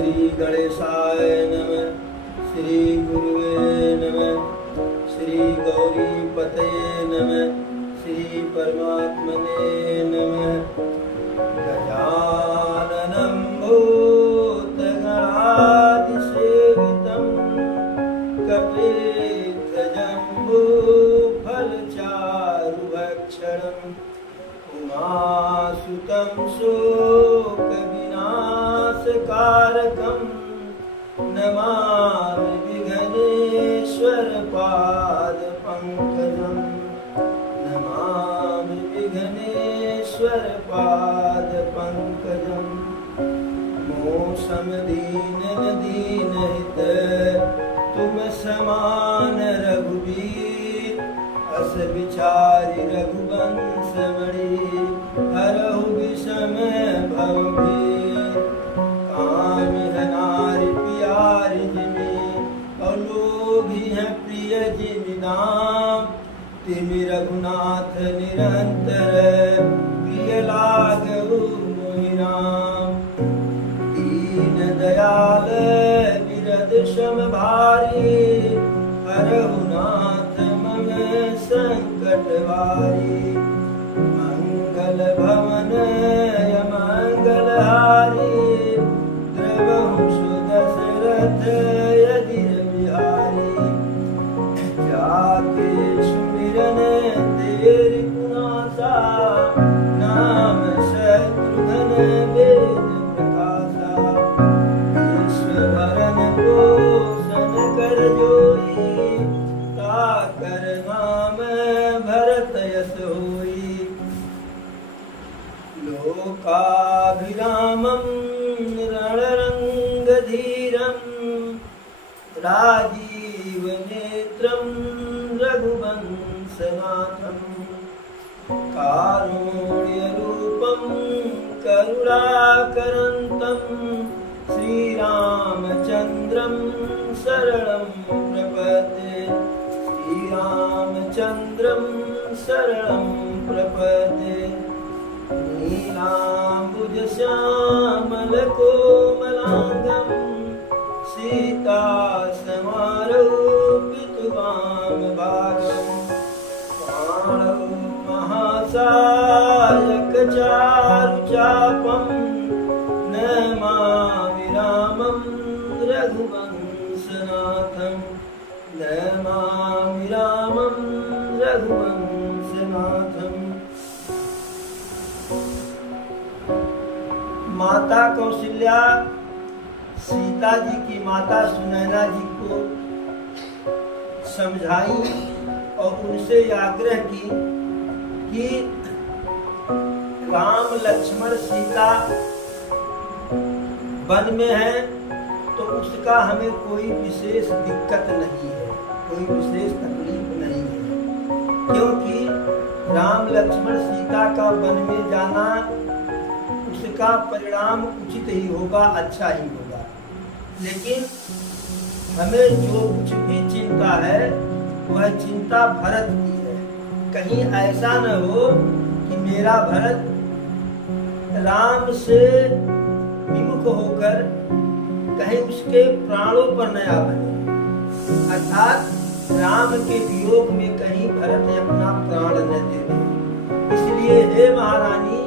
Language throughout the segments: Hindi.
श्री गणेशाय नमः। श्री गुरुवे नमः। श्री गौरीपतये नमः। श्री परमात्मने नमः। गजाननं भूतगणाधिसेवितं कपिध्वजम्बूफलचारुभक्षणम् उमासुतं शोकविनाशकारकं नमामि विघ्नेश्वरपादपङ्कजम्। नमामि विघ्नेश्वरपादपङ्कजम्। मोसम दीनहित तुम समान रघुवीर अस विचारि रघुवंश मणि हरहु विषम भवभीर। कामिह नारि प्यारि जिमि और लोभी है प्रिय जिमि नाम। तिमि रघुनाथ निरंतर प्रिय लागहु मोहि नाम। दीन दयाल विरद सम भारी हरहु नाथ मम संकट वारी। मंगल भवन मंगल हारी द्रवहु सुदशरथ अजिर बिहारी। जाके सुमिरन तेरि गुणासा नाम शत्रुघ्न वेद प्रकाशा। विश्वभरन पोषण कर जोई ताकर नाम भरत यश होई। लोकाभिरामं रणरंगधीरं राजीव नेत्रं रघुवंशनाथं। कारुण्यरूपं करुणाकरन्तं श्रीरामचन्द्रं शरणं प्रपद्ये। श्रीरामचन्द्रं शरणं प्रपद्ये। नीलाम्बुजश्यामलकोमलाङ्गं सीतासमारोपितवामभागम्। पाणौ महासायकचारुचापं नमामि रामं रघुवंशनाथं। नमामि रामं रघुवंशनाथं। माता कौशल्या सीता जी की माता सुनैना जी को समझाई और उनसे आग्रह की कि राम लक्ष्मण सीता वन में है तो उसका हमें कोई विशेष दिक्कत नहीं है, कोई विशेष तकलीफ नहीं है, क्योंकि राम लक्ष्मण सीता का वन में जाना उसका परिणाम उचित ही होगा, अच्छा ही होगा। लेकिन हमें जो कुछ भी चिंता है वह चिंता भरत की है। कहीं ऐसा न हो कि मेरा भरत राम से विमुख होकर कहीं उसके प्राणों पर न आ बने, अर्थात राम के वियोग में कहीं भरत अपना प्राण न दे दे। इसलिए हे महारानी,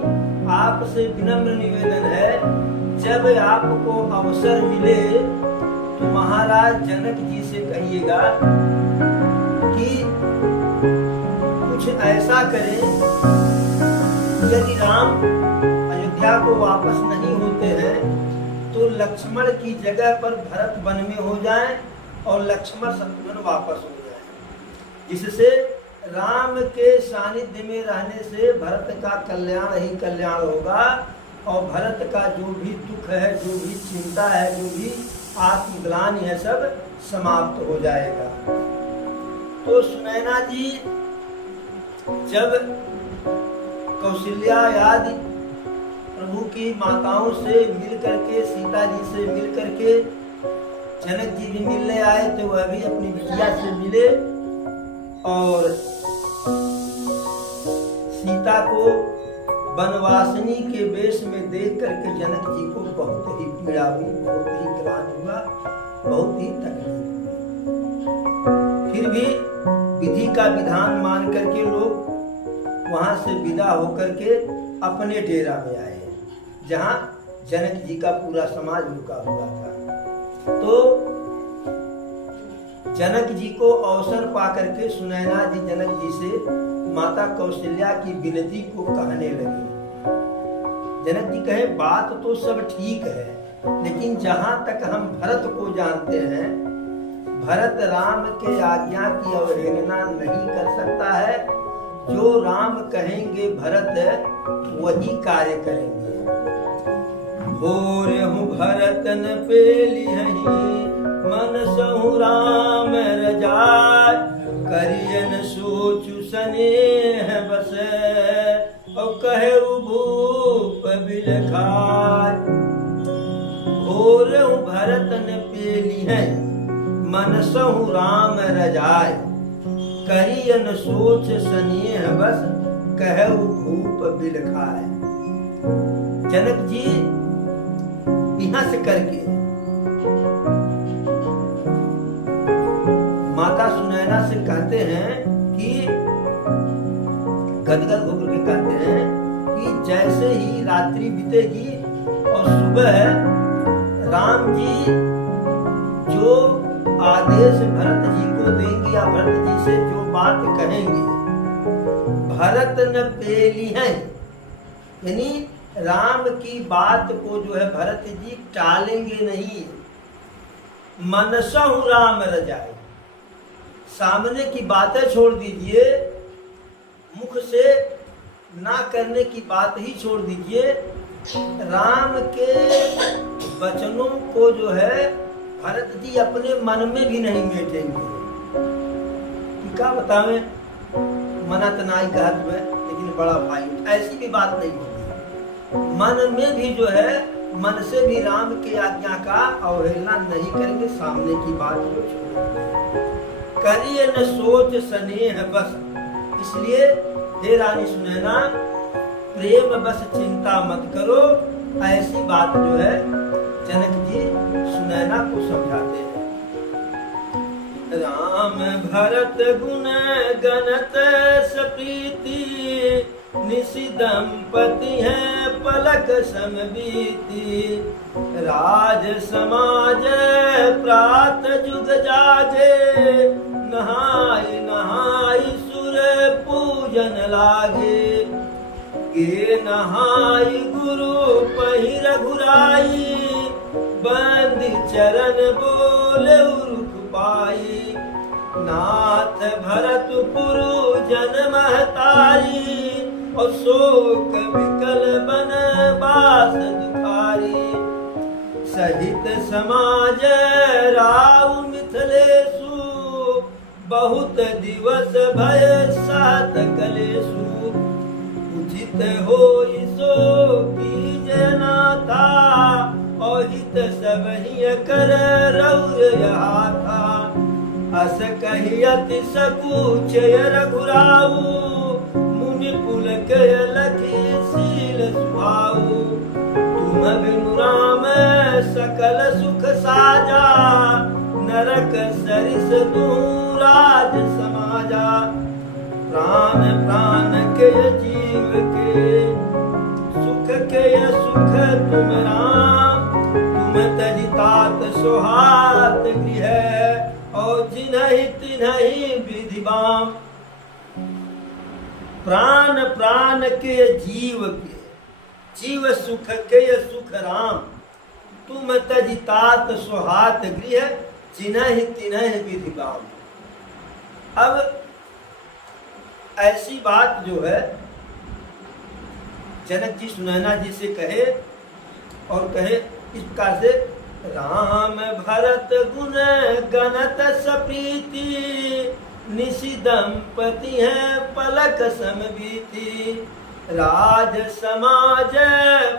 आपसे विनम्र निवेदन है, जब आपको अवसर मिले तो महाराज जनक जी से कहिएगा कि कुछ ऐसा करें, यदि राम अयोध्या को वापस नहीं होते हैं तो लक्ष्मण की जगह पर भरत वन में हो जाएं और लक्ष्मण शत्रुघ्न वापस हो जाएं, जिससे राम के सानिध्य में रहने से भरत का कल्याण ही कल्याण होगा और भरत का जो भी दुख है, जो भी चिंता है, जो भी आत्मग्लानि है, सब समाप्त हो जाएगा। तो सुनैना जी जब कौशल्या आदि प्रभु की माताओं से मिल करके, सीता जी से मिल करके जनक जी भी मिलने आए तो वह भी अपनी बिटिया से मिले और सीता को वनवासिनी के वेश में देख करके जनक जी को बहुत ही पीड़ा हुई, बहुत ही ग्लानि हुआ, बहुत ही तकलीफ हुई। फिर भी विधि का विधान मान करके लोग वहां से विदा होकर के अपने डेरा में आए, जहां जनक जी का पूरा समाज रुका हुआ था। तो जनक जी को अवसर पा करके सुनैना जी जनक जी से माता कौशल्या की विनती को कहने लगी। जनक जी कहे, बात तो सब ठीक है, लेकिन जहां तक हम भरत को जानते हैं, भरत राम के आज्ञा की अवहेलना नहीं कर सकता है। जो राम कहेंगे भरत वही कार्य करेंगे। भोरे भरत न पेली मन सहु राम रजाय, करियन सोचु स्नेह बस, और कहे भूप बिलखाय। भोरे भरत न पेली मन सहु राम रजाय, करियन सोच स्नेह बस, कहे भूप बिलखाय। जनक जी बिहस करके माता सुनैना से कहते हैं कि गदगद होकर के कहते हैं कि जैसे ही रात्रि बीतेगी और सुबह राम जी जो आदेश भरत जी को देंगे या भरत जी से जो बात कहेंगे, भरत न पेली है, यानी राम की बात को जो है भरत जी टालेंगे नहीं। मनसहु राम रजाए, सामने की बातें छोड़ दीजिए, मुख से ना करने की बात ही छोड़ दीजिए। राम के वचनों को जो है भरत जी अपने मन में भी नहीं बैठेंगे। क्या बतावें, मना तनाई का हाथ में लेकिन बड़ा भाई, ऐसी भी बात नहीं होगी। मन में भी जो है, मन से भी राम की आज्ञा का अवहेलना नहीं करेंगे, सामने की बात को छोड़ेंगे। करिए न सोच स्नेह बस, इसलिए हे रानी सुनैना, प्रेम बस चिंता मत करो। ऐसी बात जो है जनक जी सुनैना को समझाते हैं। राम भरत गुण गणत सप्रीति, निशि दंपति है पलक समबीति। राज समाज प्रात जुग जागे, नहाय नहाय सुर पूजन लागे। गे नहाय गुरु पहि रघुराई, बंदी चरण बोले उरुख पाई। नाथ भरत पुरु जन महतारी, और शोक विकल बन बास दुखारी। सहित समाज राव मिथिलेशु, बहुत दिवस भय सात कलेशु। उचित हो सो कीजे नाथा, और हित सब ही कर रौर यहाँ था। अस कही अति सकुच रघुराऊ, मुनि पुल के लखी सील सुहाऊ। तुम बिनु राम सकल सुख साजा, नरक सरिस दूराज समाजा। प्राण प्राण के जीव के, सुख के सुख तुम राम। तुम तजि तात सोहात गृह, और जिन्हि तिन्हि विधि बाम। प्राण प्राण के जीव के, जीव सुख के सुख राम। तुम तजि तात सोहात गृह, जिन्हि तिन्हि विधि बाम। अब ऐसी बात जो है जनक जी सुनैना जी से कहे, और कहे इस प्रकार से, राम भरत गुण गणत सप्रीति। निशि दंपति है पलक समबीति। राज समाज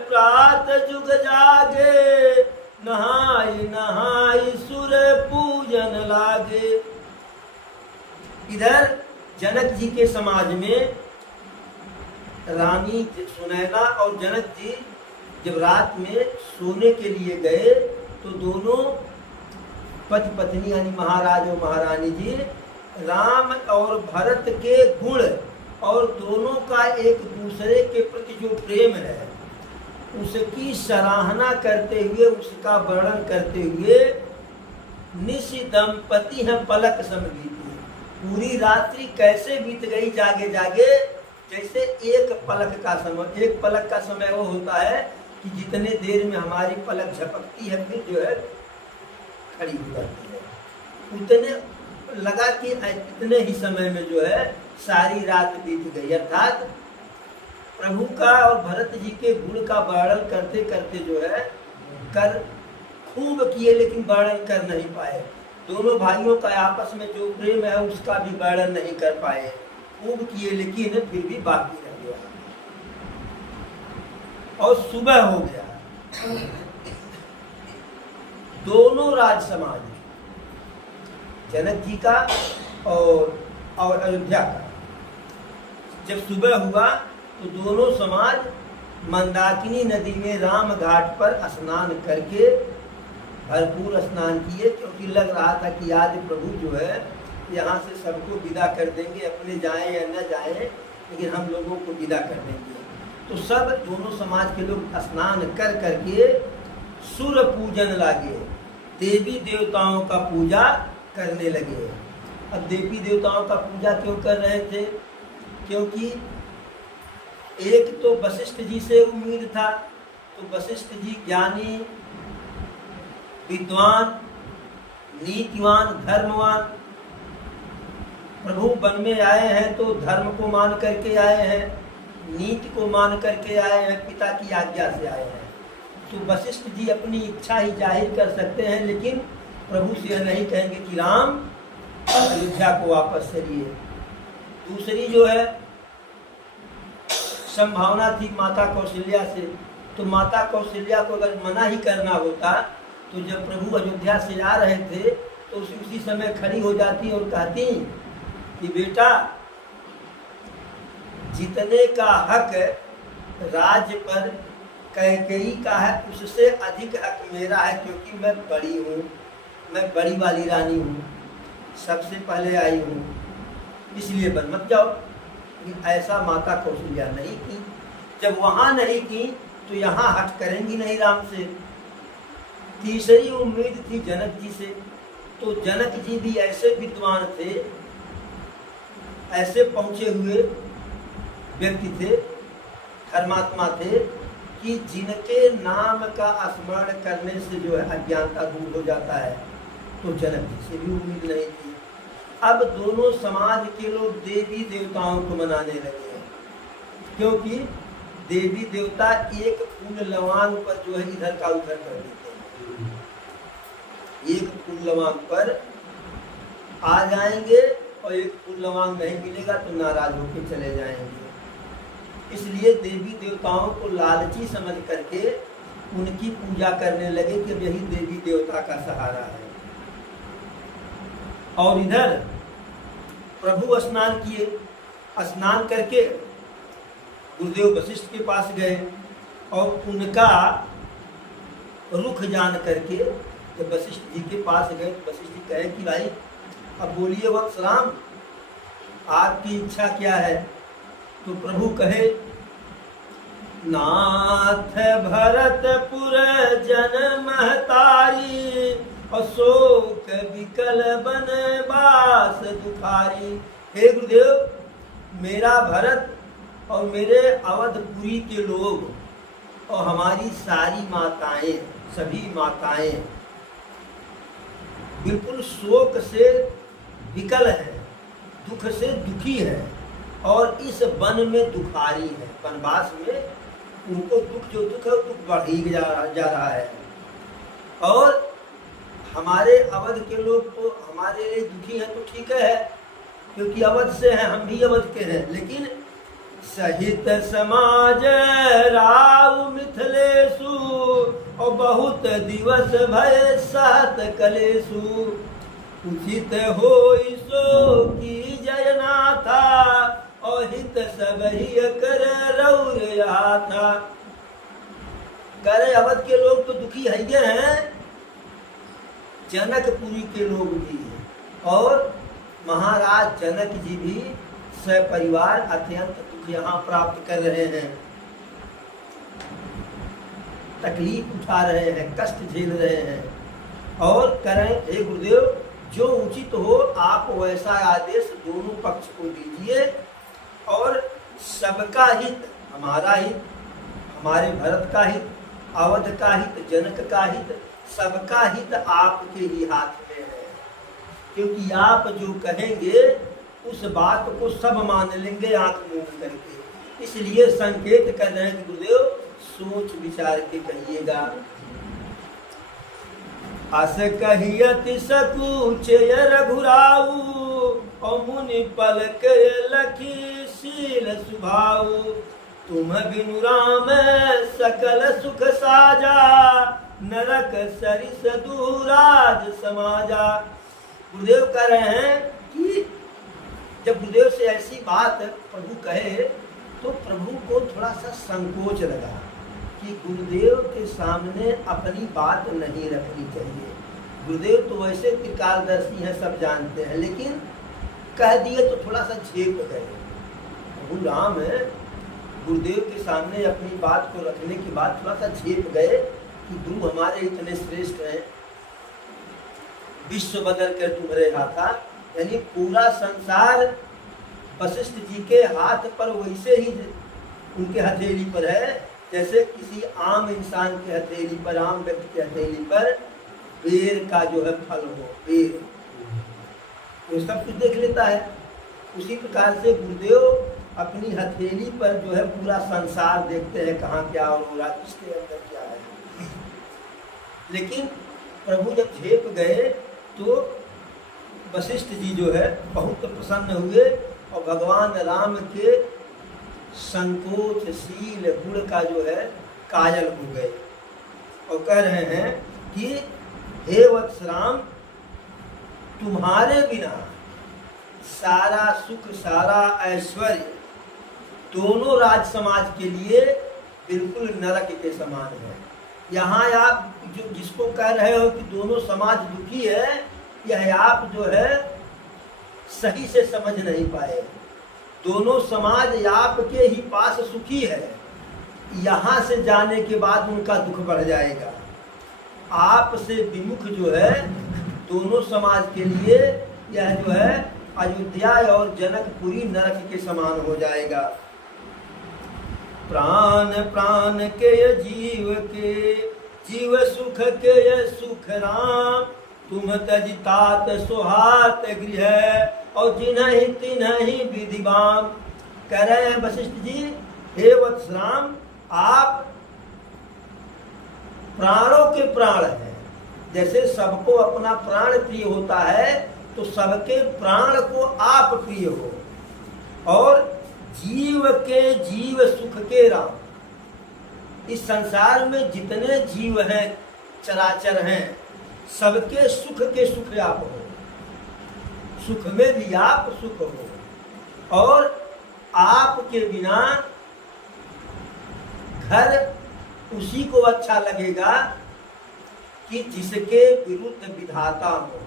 प्रात जुग जागे, नहाय नहाय सुर पूजन लागे। इधर जनक जी के समाज में रानी सुनैना और जनक जी जब रात में सोने के लिए गए तो दोनों पति पत्नी यानी महाराज और महारानी जी राम और भरत के गुण और दोनों का एक दूसरे के प्रति जो प्रेम है उसकी सराहना करते हुए, उसका वर्णन करते हुए निशि दंपति हैं पलक सम बीती। पूरी रात्रि कैसे बीत गई जागे जागे, जैसे एक पलक का समय। एक पलक का समय वो होता है कि जितने देर में हमारी पलक झपकती है फिर जो है खड़ी हो जाती है, उतने लगा कि इतने ही समय में जो है सारी रात बीत गई। अर्थात प्रभु का और भरत जी के गुण का वर्णन करते करते जो है कर खूब किए, लेकिन वर्णन कर नहीं पाए। दोनों भाइयों का आपस में जो प्रेम है उसका भी वर्णन नहीं कर पाए। खूब किए लेकिन फिर भी बाकी रह गया। और सुबह हो गया। दोनों राज समाज, जनक जी का और अयोध्या का, जब सुबह हुआ तो दोनों समाज मंदाकिनी नदी में राम घाट पर स्नान करके भरपूर स्नान किए, क्योंकि लग रहा था कि आज प्रभु जो है यहाँ से सबको विदा कर देंगे, अपने जाएं या न जाएं लेकिन हम लोगों को विदा कर देंगे। तो सब दोनों समाज के लोग स्नान कर करके सूर्य पूजन लगे, देवी देवताओं का पूजा करने लगे। अब देवी देवताओं का पूजा क्यों कर रहे थे? क्योंकि एक तो वशिष्ठ जी से उम्मीद था, तो वशिष्ठ जी ज्ञानी, विद्वान, नीतिवान, धर्मवान, प्रभु वन में आए हैं तो धर्म को मान करके आए हैं, नीति को मान करके आए हैं, पिता की आज्ञा से आए हैं। तो वशिष्ठ जी अपनी इच्छा ही जाहिर कर सकते हैं, लेकिन प्रभु से यह नहीं कहेंगे कि राम अयोध्या को वापस चलिए। दूसरी जो है संभावना थी माता कौशल्या से, तो माता कौशल्या को अगर मना ही करना होता तो जब प्रभु अयोध्या से आ रहे थे तो उसी समय खड़ी हो जाती और कहती कि बेटा, जितने का हक राज्य पर कैकेयी का है उससे अधिक हक मेरा है, क्योंकि मैं बड़ी हूँ, मैं बड़ी वाली रानी हूँ, सबसे पहले आई हूँ, इसलिए बन मत जाओ। लेकिन ऐसा माता कौशल्या नहीं की। जब वहाँ नहीं की तो यहाँ हट करेंगी नहीं राम से। तीसरी उम्मीद थी जनक जी से, तो जनक जी भी ऐसे विद्वान थे, ऐसे पहुँचे हुए व्यक्ति थे, धर्मात्मा थे कि जिनके नाम का स्मरण करने से जो है अज्ञानता दूर हो जाता है। तो जनक जी से भी उम्मीद नहीं थी। अब दोनों समाज के लोग देवी देवताओं को मनाने लगे हैं, क्योंकि देवी देवता एक फूल लवांग पर जो है इधर का उधर कर देते हैं। एक फूल लवांग पर आ जाएंगे और एक फूल लवांग नहीं मिलेगा तो नाराज होकर चले जाएंगे। इसलिए देवी देवताओं को लालची समझ करके उनकी पूजा करने लगे कि यही देवी देवता का सहारा है। और इधर प्रभु स्नान किए, स्नान करके गुरुदेव वशिष्ठ के पास गए और उनका रुख जान करके जब वशिष्ठ जी के पास गए तो वशिष्ठ जी कहे कि भाई अब बोलिए वत्सराम, आपकी इच्छा क्या है? तो प्रभु कहे, नाथ भरतपुर जन महतारी, अशोक विकल बन बास दुखारी। हे गुरुदेव, मेरा भरत और मेरे अवधपुरी के लोग और हमारी सारी माताएं, सभी माताएं बिल्कुल शोक से विकल है, दुख से दुखी है और इस वन में दुखारी है। वनवास में उनको दुख जो दुख है दुख बढ़ ही जा रहा है। और हमारे अवध के लोग तो हमारे लिए दुखी हैं, तो ठीक है क्योंकि अवध से हैं, हम भी अवध के हैं, लेकिन सहित समाज राव मिथिलेशु और बहुत दिवस भय सहत कलेशु, उचित हो सो की जयनाथा और हित सब ही कर रौर यहाँ था। करे अवध के लोग तो दुखी है हैं, जनकपुरी के लोग भी हैं और महाराज जनक जी भी सपरिवार अत्यंत दुख यहाँ प्राप्त कर रहे हैं, तकलीफ उठा रहे हैं, कष्ट झेल रहे हैं। और करें हे गुरुदेव, जो उचित हो आप वैसा आदेश दोनों पक्ष को दीजिए और सबका हित, हमारा हित, हमारे भरत का हित, अवध का हित, जनक का हित, सबका हित आपके ही हाथ में है। क्योंकि आप जो कहेंगे उस बात को सब मान लेंगे आंख मूंद करके। इसलिए संकेत कर रहे हैं कि गुरुदेव सोच विचार के कहिएगा। अस कहियति सकूच रघुराऊ और मुनि पलक लखी शील सुभाऊ। तुम बिनु राम सकल सुख साजा नरक सरिस दूराज समाजा। गुरुदेव कह रहे हैं कि जब गुरुदेव से ऐसी बात प्रभु कहे तो प्रभु को थोड़ा सा संकोच लगा कि गुरुदेव के सामने अपनी बात नहीं रखनी चाहिए। गुरुदेव तो वैसे त्रिकालदर्शी हैं, सब जानते हैं, लेकिन कह दिए तो थोड़ा सा झेप गए। प्रभु राम है, गुरुदेव के सामने अपनी बात को रखने के बाद थोड़ा सा झेप गए कि गुरु हमारे इतने श्रेष्ठ हैं, विश्व बदल कर तुम्हारे हाथा, यानी पूरा संसार वशिष्ठ जी के हाथ पर वैसे ही उनके हथेली पर है जैसे किसी आम इंसान के हथेली पर, आम व्यक्ति के हथेली पर बेर का जो है फल हो, बेर वो सब कुछ देख लेता है। उसी प्रकार से गुरुदेव अपनी हथेली पर जो है पूरा संसार देखते हैं, कहाँ क्या हो रहा है, किसके अंदर क्या है। लेकिन प्रभु जब झेप गए तो वशिष्ठ जी जो है बहुत प्रसन्न हुए और भगवान राम के संकोचशील गुण का जो है कायल हो गए और कह रहे हैं कि हे वत्स राम, तुम्हारे बिना सारा सुख, सारा ऐश्वर्य दोनों राज समाज के लिए बिल्कुल नरक के समान है। यहाँ आप जो जिसको कह रहे हो कि दोनों समाज दुखी है, यह आप जो है सही से समझ नहीं पाए। दोनों समाज आपके ही पास सुखी है, यहाँ से जाने के बाद उनका दुख बढ़ जाएगा। आपसे विमुख जो है दोनों समाज के लिए यह जो है अयोध्या और जनकपुरी नरक के समान हो जाएगा। प्राण प्राण के जीव के जीव सुख के सुख राम, तुम तजितात सुहात गृह और जिन्हि तिन्हि विधिवाम। कह रहे हैं वशिष्ठ जी, हे वत्स राम, आप प्राणों के प्राण हैं। जैसे सबको अपना प्राण प्रिय होता है तो सबके प्राण को आप प्रिय हो, और जीव के जीव सुख के राम। इस संसार में जितने जीव हैं, चराचर हैं, सबके सुख के सुख आप हो, सुख में भी आप सुख हो। और आपके बिना घर उसी को अच्छा लगेगा कि जिसके विरुद्ध विधाता हो।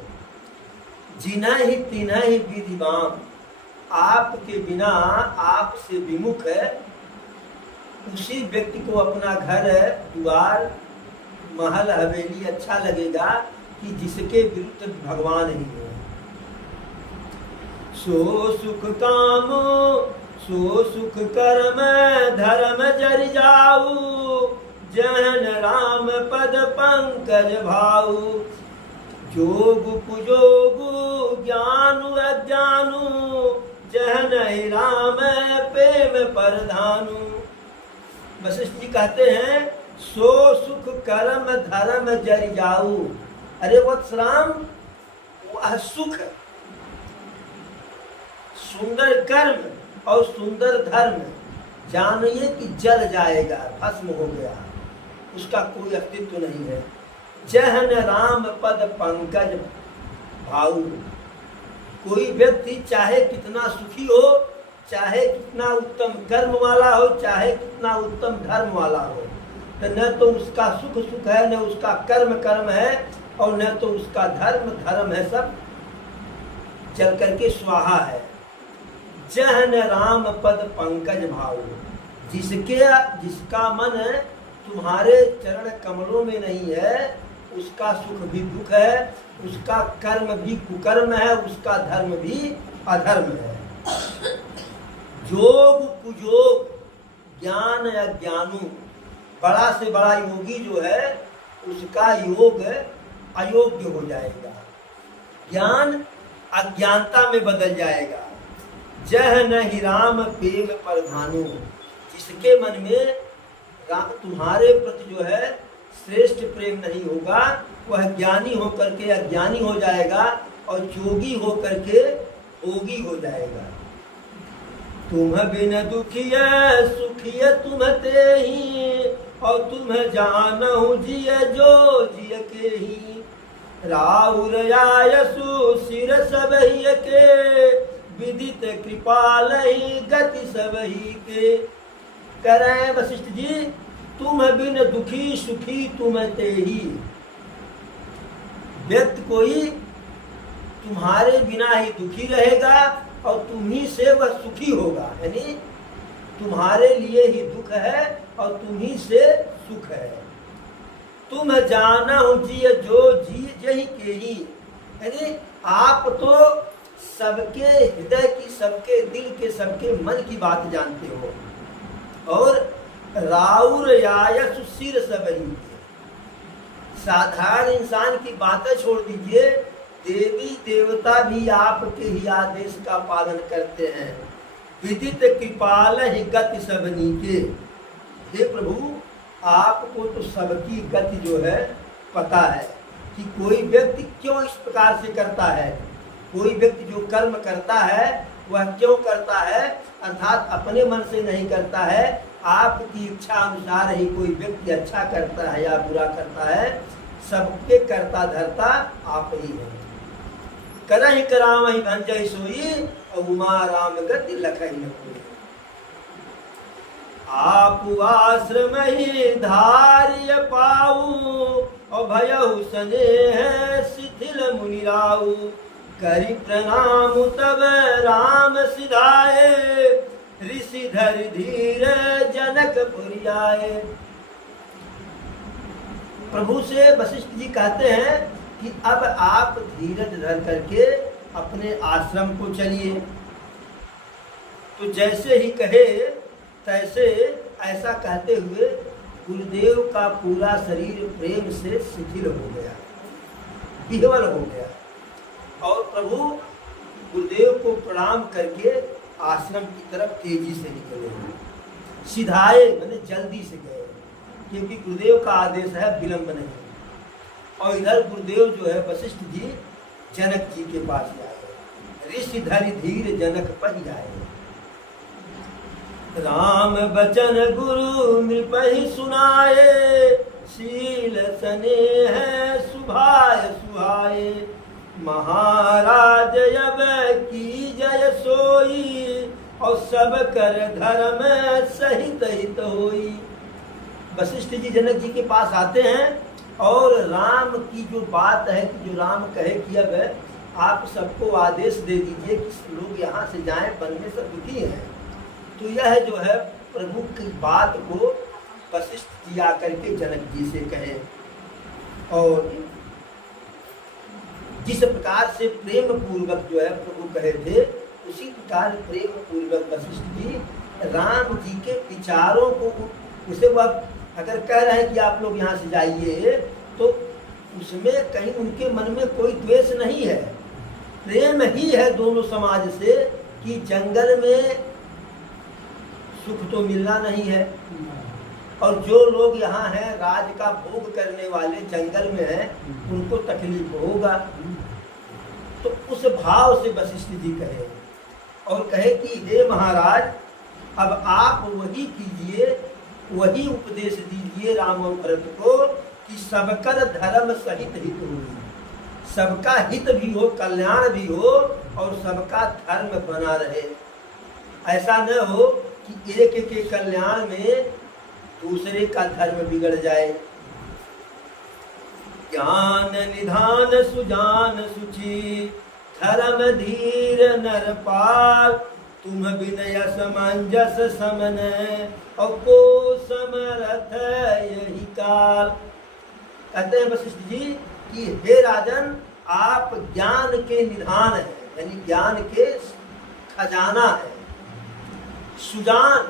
जिन्हि तिन्हि विधिवाम, आपके बिना, आपसे विमुख है उसी व्यक्ति को अपना घर, द्वार, महल, हवेली अच्छा लगेगा कि जिसके विरुद्ध भगवान ही हो। सो सुख काम सो सुख कर्म धर्म जर जाऊ, जहन राम पद पंकज भाऊ। जोग कुजोगु ज्ञानु अज्ञानु, जहन राम प्रेम परधानु। वशिष्ठ जी कहते हैं सो सुख कर्म धर्म जर जाऊ। अरे वत्स राम, वह सुख, सुंदर कर्म और सुंदर धर्म जानिए कि जल जाएगा, भस्म हो गया, उसका कोई अस्तित्व नहीं है। जहन राम पद पंकज भाऊ। कोई व्यक्ति चाहे कितना सुखी हो, चाहे कितना उत्तम कर्म वाला हो, चाहे कितना उत्तम धर्म वाला हो, तो न तो उसका सुख सुख है, न उसका कर्म कर्म है, और न तो उसका धर्म धर्म है, सब चल करके स्वाहा है। जहन राम पद पंकज भाव, जिसका मन तुम्हारे चरण कमलों में नहीं है, उसका सुख भी दुख है, उसका कर्म भी कुकर्म है, उसका धर्म भी अधर्म है। योग कुयोग ज्ञान अज्ञानू, बड़ा से बड़ा योगी जो है उसका योग अयोग्य हो जाएगा, ज्ञान अज्ञानता में बदल जाएगा। जह नहीं राम प्रेम प्रधानु, जिसके मन में तुम्हारे प्रति जो है श्रेष्ठ प्रेम नहीं होगा, वह ज्ञानी होकर के अज्ञानी हो जाएगा और जोगी होकर के भोगी हो जाएगा। तुम बिन दुखिय सुखिय तुम ते ही, और तुम जानहु जिय जो जिय के ही। राउर आयसु सिर सबहि के, विदित कृपाल ही गति सबहि के। कह रहे हैं वशिष्ठ जी, तुम बिन दुखी सुखी तुम ते ही। व्यक्ति कोई तुम्हारे बिना ही दुखी रहेगा और तुम ही से वह सुखी होगा, यानी तुम्हारे लिए ही दुख है और तुम ही से सुख है। तुम जाना हो जिय जो जी जही के ही, यानी आप तो सबके हृदय की, सबके दिल के, सबके मन की बात जानते हो। और राउर आयस सिर सबही, साधारण इंसान की बातें छोड़ दीजिए, देवी देवता भी आपके ही आदेश का पालन करते हैं। विदित कृपाल ही गति सबनी के। हे प्रभु, आपको तो सबकी गति जो है पता है कि कोई व्यक्ति क्यों इस प्रकार से करता है, कोई व्यक्ति जो कर्म करता है वह क्यों करता है, अर्थात अपने मन से नहीं करता है, आपकी इच्छा अनुसार ही कोई व्यक्ति अच्छा करता है या बुरा करता है। सबके करता धरता आप ही है। करहि करामहि भंजहि सोई, और उमा राम गति लखहि न कोई। आप आश्रम ही धार्य पाऊ, और भयहु स्नेह शिथिल मुनिराऊ। करि प्रणाम तब राम सिधाए, ऋषि धर धीर जनकपुर आए। प्रभु से वशिष्ठ जी कहते हैं कि अब आप धीरज धर करके अपने आश्रम को चलिए। तो जैसे ही कहे तैसे, ऐसा कहते हुए गुरुदेव का पूरा शरीर प्रेम से शिथिल हो गया, विह्वल हो गया, और प्रभु गुरुदेव को प्रणाम करके आश्रम की तरफ तेजी से निकले। सिधाए मैंने जल्दी से गए, क्योंकि गुरुदेव का आदेश है विलंब नहीं। और इधर गुरुदेव जो है वशिष्ठ जी जनक जी के पास आए। ऋषि धरि धीर जनक पहि जाए। राम बचन गुरु नृपहि सुनाए, शील स्नेह सुभाय सुहाए। महाराज अब की जय सोई, और सब कर धर्म सहित हित होई। वशिष्ठ जी जनक जी के पास आते हैं और राम की जो बात है कि जो राम कहे कि अब आप सबको आदेश दे दीजिए कि लोग यहाँ से जाएं, वन में सब दुखी हैं। तो यह जो है प्रभु की बात को वशिष्ठ जी आकर के जनक जी से कहे। और जिस प्रकार से प्रेम पूर्वक जो है प्रभु कहे थे, उसी प्रकार प्रेम पूर्वक वशिष्ठ जी राम जी के विचारों को, उसे वह अगर कह रहे हैं कि आप लोग यहाँ से जाइए, तो उसमें कहीं उनके मन में कोई द्वेष नहीं है, प्रेम ही है दोनों समाज से कि जंगल में सुख तो मिलना नहीं है, और जो लोग यहाँ हैं राज का भोग करने वाले जंगल में हैं, उनको तकलीफ होगा। तो उस भाव से वशिष्ठ जी कहे और कहे कि हे महाराज, अब आप वही कीजिए, वही उपदेश दीजिए राम और भरत को कि सबकर धर्म सहित हित हो, सबका हित भी हो, कल्याण भी हो, और सबका धर्म बना रहे। ऐसा न हो कि एक के कल्याण में दूसरे का धर्म बिगड़ जाए। ज्ञान निधान सुजान सुचि धर्म धीर नर पाल, तुम विनय समंजस समन और को समरथ यही काल। कहते हैं वशिष्ठ जी कि हे राजन, आप ज्ञान के निधान हैं, यानी ज्ञान के खजाना है, सुजान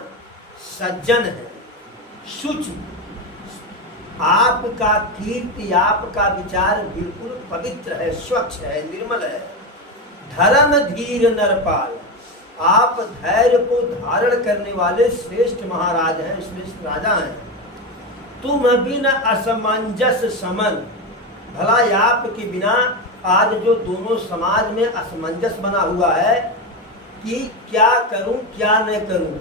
सज्जन है, शुचि आपका कीर्ति, आपका विचार बिल्कुल पवित्र है, स्वच्छ है, निर्मल है। धर्म धीर नरपाल, आप धैर्य को धारण करने वाले श्रेष्ठ महाराज हैं, श्रेष्ठ राजा हैं। तुम बिन असमंजस समन, भला आपके बिना आज जो दोनों समाज में असमंजस बना हुआ है कि क्या करूं क्या न करूं,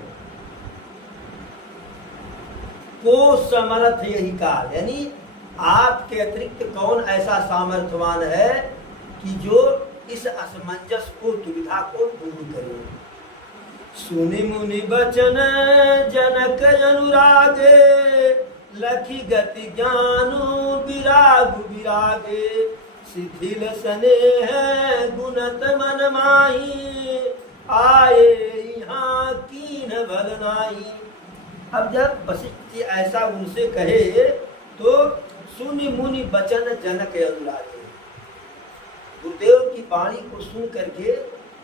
को समर्थ यही काल, यानी आपके अतिरिक्त कौन ऐसा सामर्थ्यवान है कि जो इस असमंजस को, दुविधा को दूर करे। सुनि मुनि बचन जनक अनुरागे, लखी गति ज्ञानु विराग विरागे, शिथिल स्नेह गुणत मन माही, आए यहाँ कीन भल नाही। अब जब वशिष्ठ जी ऐसा उनसे कहे तो सुनि मुनि बचन जनक अनुरागे, गुरुदेव की वाणी को सुन करके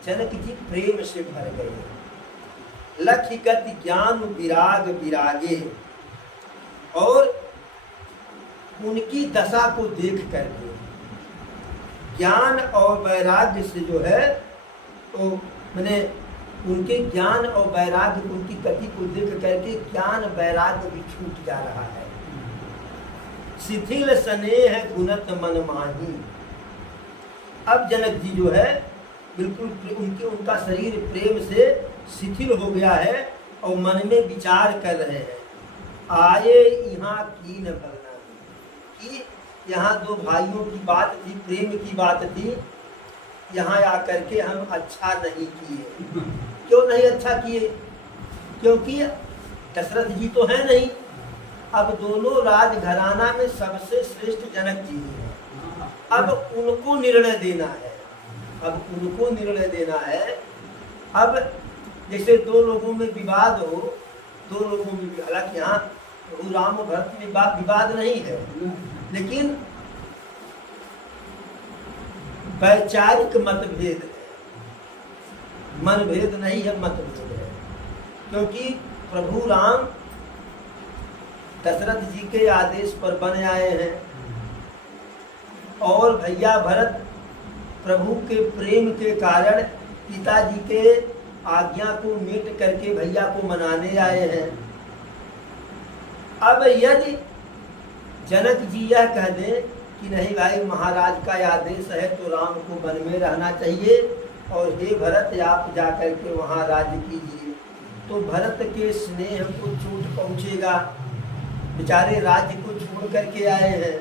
जनक जी प्रेम से भर गए। लखी गति ज्ञान विराग विरागे, और उनकी दशा को देख करके ज्ञान और वैराग्य से जो है तो मैंने उनके ज्ञान और वैराग्य, उनकी गति को देख करके ज्ञान वैराग्य भी छूट जा रहा है। शिथिल स्नेह गुणत मन माही, अब जनक जी जो है बिल्कुल उनका शरीर प्रेम से शिथिल हो गया है और मन में विचार कर रहे हैं। आए यहाँ कीन भलना, कि यहाँ दो भाइयों की बात थी, प्रेम की बात थी, यहाँ आकर के हम अच्छा नहीं किए। क्यों नहीं अच्छा किए? क्योंकि दशरथ जी तो है नहीं, अब दोनों राजघराना में सबसे श्रेष्ठ जनक जी हैं। अब उनको निर्णय देना है, अब उनको निर्णय देना है। अब जैसे दो लोगों में विवाद हो, दो लोगों में, हालांकि यहाँ प्रभु राम और भरत में विवाद नहीं है, लेकिन वैचारिक मतभेद है, मनभेद नहीं है, मतभेद है। क्योंकि प्रभु राम दशरथ जी के आदेश पर बन आए हैं और भैया भरत प्रभु के प्रेम के कारण पिताजी के आज्ञा को मेट करके भैया को मनाने आए हैं। अब यदि जनक जी यह कह दें कि नहीं भाई, महाराज का आदेश है तो राम को वन में रहना चाहिए और हे भरत आप जा करके वहाँ राज्य कीजिए, तो भरत के स्नेह को चोट पहुँचेगा, बेचारे राज्य को छोड़ करके आए हैं।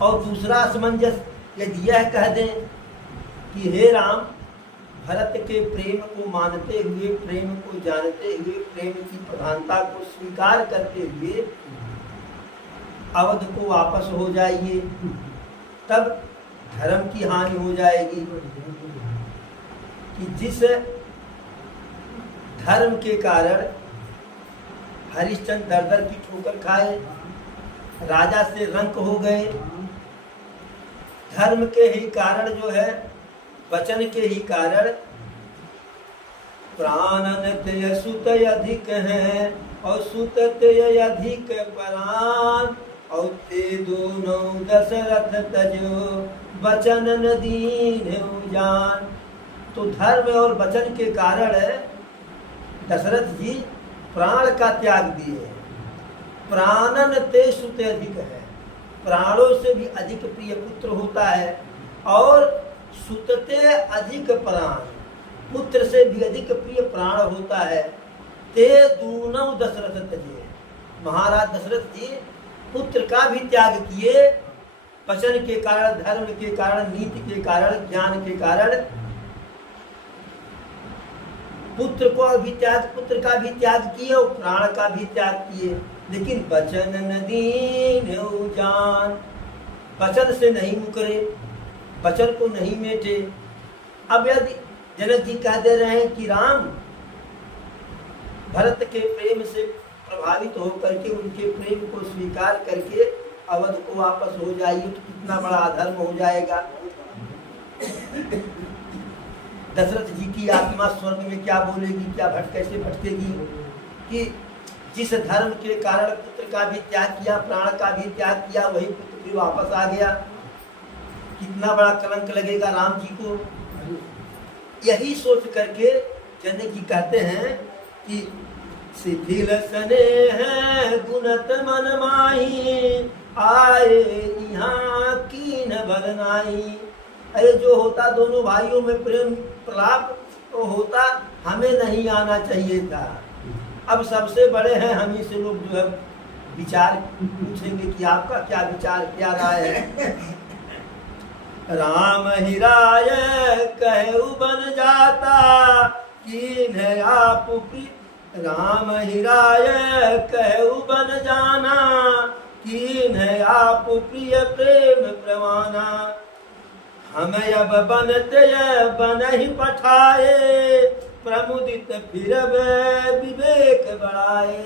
और दूसरा असमंजस यदि यह कह दें कि हे राम, भरत के प्रेम को मानते हुए, प्रेम को जानते हुए, प्रेम की प्रधानता को स्वीकार करते हुए अवध को वापस हो जाइए, तब धर्म की हानि हो जाएगी। कि जिस धर्म के कारण हरिश्चंद्र दर-दर की ठोकर खाए, राजा से रंक हो गए, धर्म के ही कारण जो है, वचन के ही कारण प्राणन तेय सुत अधिक है और सुत तेय अधिक प्राण, और ते दोनों दशरथ तजो वचन न दीन जान। तो धर्म और वचन के कारण दशरथ जी प्राण का त्याग दिए। प्राणन ते सुत अधिक है, प्राणों से भी अधिक प्रिय पुत्र होता है, और सुतते अधिक प्राण, पुत्र से भी अधिक प्रिय प्राण होता है। ते दूनों दशरथ तजे, महाराज दशरथ जी पुत्र का भी त्याग किए, वचन के कारण, धर्म के कारण, नीति के कारण, ज्ञान के कारण। पुत्र का भी त्याग किए और प्राण का भी त्याग किए, लेकिन वचन न दीन्हु जान, वचन से नहीं मुकरे, वचन को नहीं मेटे। अब यदि जनक जी कह दे रहे हैं कि राम भरत के प्रेम से प्रभावित होकर के उनके प्रेम को स्वीकार करके अवध को वापस हो जाइए, तो कितना बड़ा अधर्म हो जाएगा। दशरथ जी की आत्मा स्वर्ग में क्या बोलेगी, क्या कैसे भटकेगी कि जिस धर्म के कारण पुत्र का भी त्याग किया, प्राण का भी त्याग किया, वही पुत्र भी वापस आ गया। कितना बड़ा कलंक लगेगा राम जी को। यही सोच करके जनक जी कहते हैं कि शिथिल स्नेह गुणत मन माही, आए यहाँ कीन बल नाही। अरे जो होता दोनों भाइयों में प्रेम प्रलाप तो होता, हमें नहीं आना चाहिए था। अब सबसे बड़े हैं हम ही से लोग जो है विचार पूछेंगे कि आपका क्या विचार, क्या राय है। राम ही राय कहु बन जाता, कीन आप राम ही राय कहु बन जाना, कीन आप प्रिय प्रेम प्रवाना। हम अब बनते बन ही पठाए, प्रमुदित फिर विवेक बढ़ाए।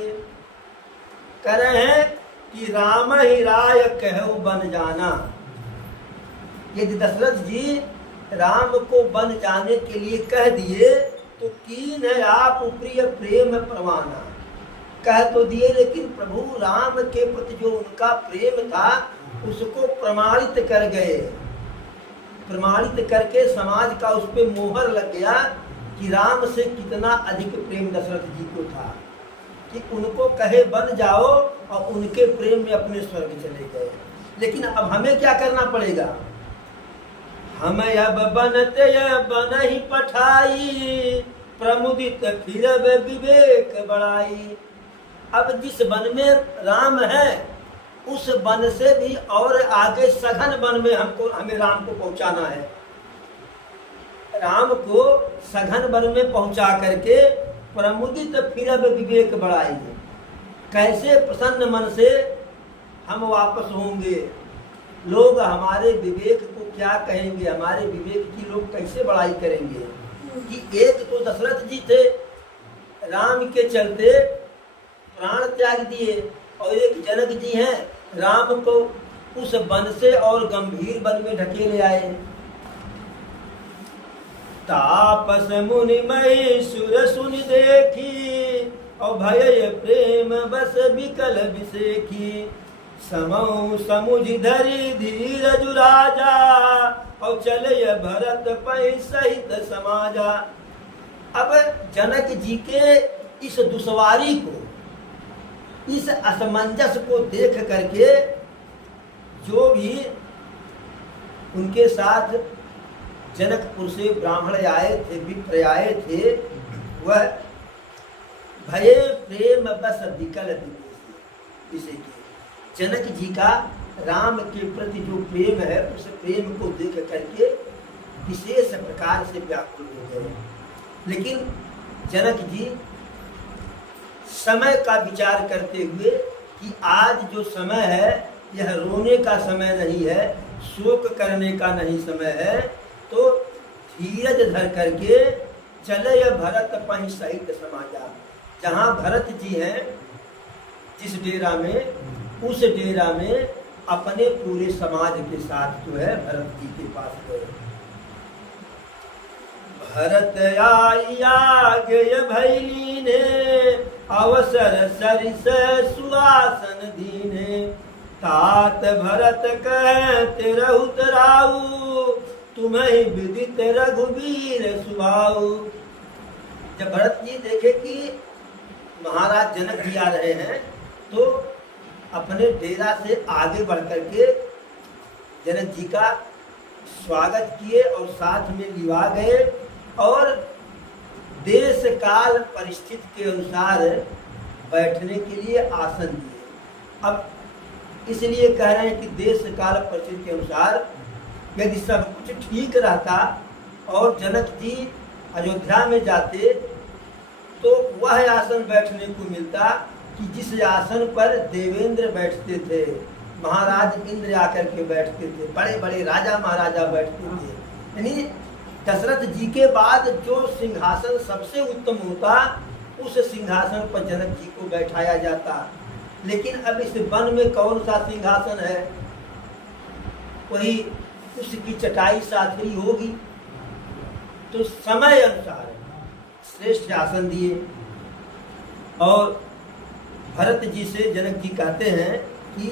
कह रहे हैं कि राम ही राय कहु बन जाना। यदि दशरथ जी राम को बन जाने के लिए कह दिए तो कीन है आप प्रिय प्रेम प्रवाना, कह तो दिए, लेकिन प्रभु राम के प्रति जो उनका प्रेम था उसको प्रमाणित कर गए। प्रमाणित करके समाज का उस पर मोहर लग गया कि राम से कितना अधिक प्रेम दशरथ जी को था, कि उनको कहे बन जाओ और उनके प्रेम में अपने स्वर्ग चले गए। लेकिन अब हमें क्या करना पड़ेगा, हम अब बनते बन ही पठाई, प्रमुदित फिर विवेक बढ़ाई। अब जिस वन में राम है उस वन से भी और आगे सघन वन में हमें राम को पहुंचाना है। राम को सघन वन में पहुंचा करके प्रमुदित फिर विवेक बढ़ाएंगे। कैसे प्रसन्न मन से हम वापस होंगे, लोग हमारे विवेक को क्या कहेंगे, हमारे विवेक की लोग कैसे बड़ाई करेंगे। कि एक तो दशरथ जी थे, राम के चलते प्राण त्याग दिए, और एक जनक जी हैं, राम को उस वन से और गंभीर वन में ढकेले आए। तापस मुनि महेश्वर सुन देखी, और भय प्रेम बस विकल विसेखी। समौ समुझ धरि धीरज राजा, और चले भरत पै सहित समाजा। अब जनक जी के इस दुश्वारी को, इस असमंजस को देख करके जो भी उनके साथ जनकपुर से ब्राह्मण आए थे, विप्र आए थे, वह भय प्रेम बस विकल विसे के। जनक जी का राम के प्रति जो प्रेम है उस प्रेम को देख करके विशेष प्रकार से व्याकुल हो गए। लेकिन जनक जी समय का विचार करते हुए कि आज जो समय है यह रोने का समय नहीं है, शोक करने का नहीं समय है, तो धीरज धर करके चले या भरत पहि सहित समाजा। जहाँ भरत जी हैं जिस डेरा में, उस डेरा में अपने पूरे समाज के साथ जो है भरत जी के पास गए। भरत आया गय भैली ने, अवसर सरिस सुआसन दीने। तात भरत कहते रहुत राऊ, तुम्हें विदित रघुवीर सुभाऊ। जब भरत जी देखे कि महाराज जनक जी आ रहे हैं तो अपने डेरा से आगे बढ़ करके जनक जी का स्वागत किए और साथ में लिवा गए और देश काल परिस्थिति के अनुसार बैठने के लिए आसन दिए। अब इसलिए कह रहे हैं कि देश काल परिस्थिति के अनुसार यदि सब कुछ ठीक रहता और जनक जी अयोध्या में जाते तो वह आसन बैठने को मिलता कि जिस आसन पर देवेंद्र बैठते थे, महाराज इंद्र आकर के बैठते थे, बड़े बड़े राजा महाराजा बैठते थे। यानी दशरथ जी के बाद जो सिंहासन सबसे उत्तम होता, उस सिंहासन पर जनक जी को बैठाया जाता। लेकिन अब इस वन में कौन सा सिंहासन है? वही उसकी चटाई साथरी होगी। तो समय अनुसार श्रेष्ठ आसन दिए। और भरत जी से जनक जी कहते हैं कि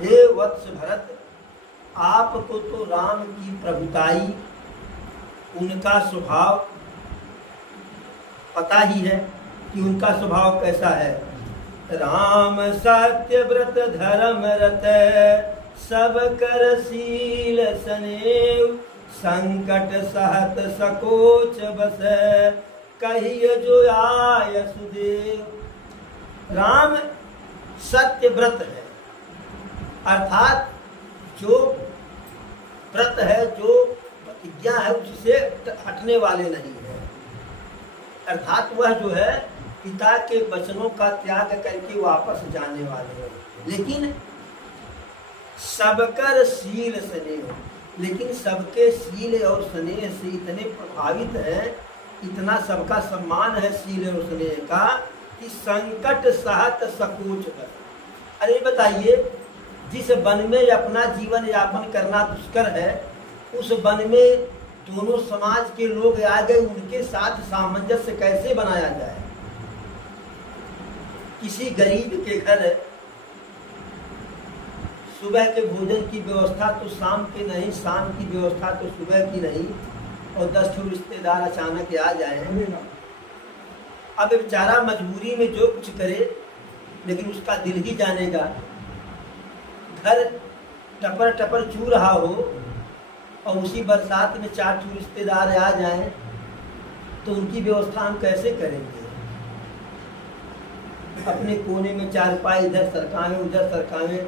हे वत्स भरत, आपको तो राम की प्रभुताई, उनका स्वभाव पता ही है कि उनका स्वभाव कैसा है। राम सत्य व्रत धर्म रत, सब कर शील सनेव, संकट सहत सकोच बस, कहिय जो आय सुदेव। राम सत्य व्रत है, अर्थात जो व्रत है, जो प्रतिज्ञा है, उससे हटने वाले नहीं है। अर्थात वह जो है पिता के वचनों का त्याग करके वापस जाने वाले हैं। लेकिन सबकर शील स्नेह, लेकिन सबके शील और स्नेह से इतने प्रभावित हैं, इतना सबका सम्मान है शील और स्नेह का कि संकट सहत सकोच बस। अरे बताइए, जिस वन में अपना जीवन यापन करना दुष्कर है, उस वन में दोनों समाज के लोग आ गए, उनके साथ सामंजस्य कैसे बनाया जाए? किसी गरीब के घर सुबह के भोजन की व्यवस्था तो शाम की नहीं, शाम की व्यवस्था तो सुबह की नहीं, और 10 रिश्तेदार अचानक आ जाए। अब बेचारा मजबूरी में जो कुछ करे, लेकिन उसका दिल ही जानेगा। घर टपर टपर चू रहा हो और उसी बरसात में 4 रिश्तेदार आ जाएं, तो उनकी व्यवस्था हम कैसे करेंगे? अपने कोने में चारपाई इधर सरकावें उधर सरकावें,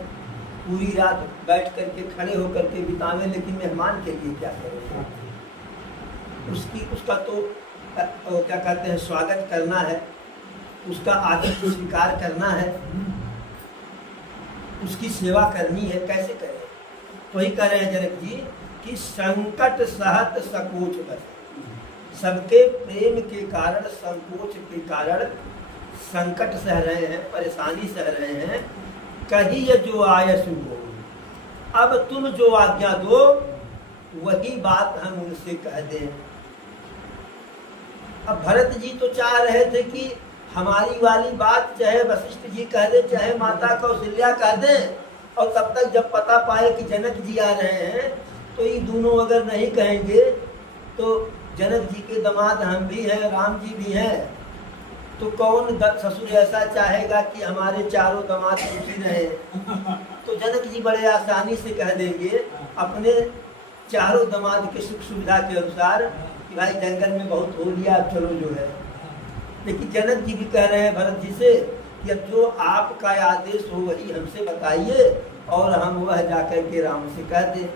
पूरी रात बैठ करके खड़े होकर के बितावें, लेकिन मेहमान के लिए क्या करेंगे? उसका तो क्या कहते हैं, स्वागत करना है, उसका आतिथ्य स्वीकार करना है, उसकी सेवा करनी है, कैसे करें? तो ही कह रहे हैं जनक जी कि संकट सहत सकोच बस। सबके प्रेम के कारण, संकोच के कारण संकट सह रहे हैं, परेशानी सह रहे हैं। कहिए जो आयस हो, अब तुम जो आज्ञा दो वही बात हम उनसे कह दें। अब भरत जी तो चाह रहे थे कि हमारी वाली बात चाहे वशिष्ठ जी कह दे, चाहे माता कौशल्या कह दें, और तब तक जब पता पाए कि जनक जी आ रहे हैं, तो ये दोनों अगर नहीं कहेंगे तो जनक जी के दामाद हम भी हैं, राम जी भी हैं, तो कौन ससुर ऐसा चाहेगा कि हमारे चारों दामाद सुखी रहे? तो जनक जी बड़े आसानी से कह देंगे अपने चारों दामाद के सुख सुविधा के अनुसार कि भाई जंगल में बहुत हो लिया, अब चलो जो है। लेकिन जनक जी भी कह रहे हैं भरत जी से कि अब जो आपका आदेश हो वही हमसे बताइए, और हम वह जाकर के राम से कह दें।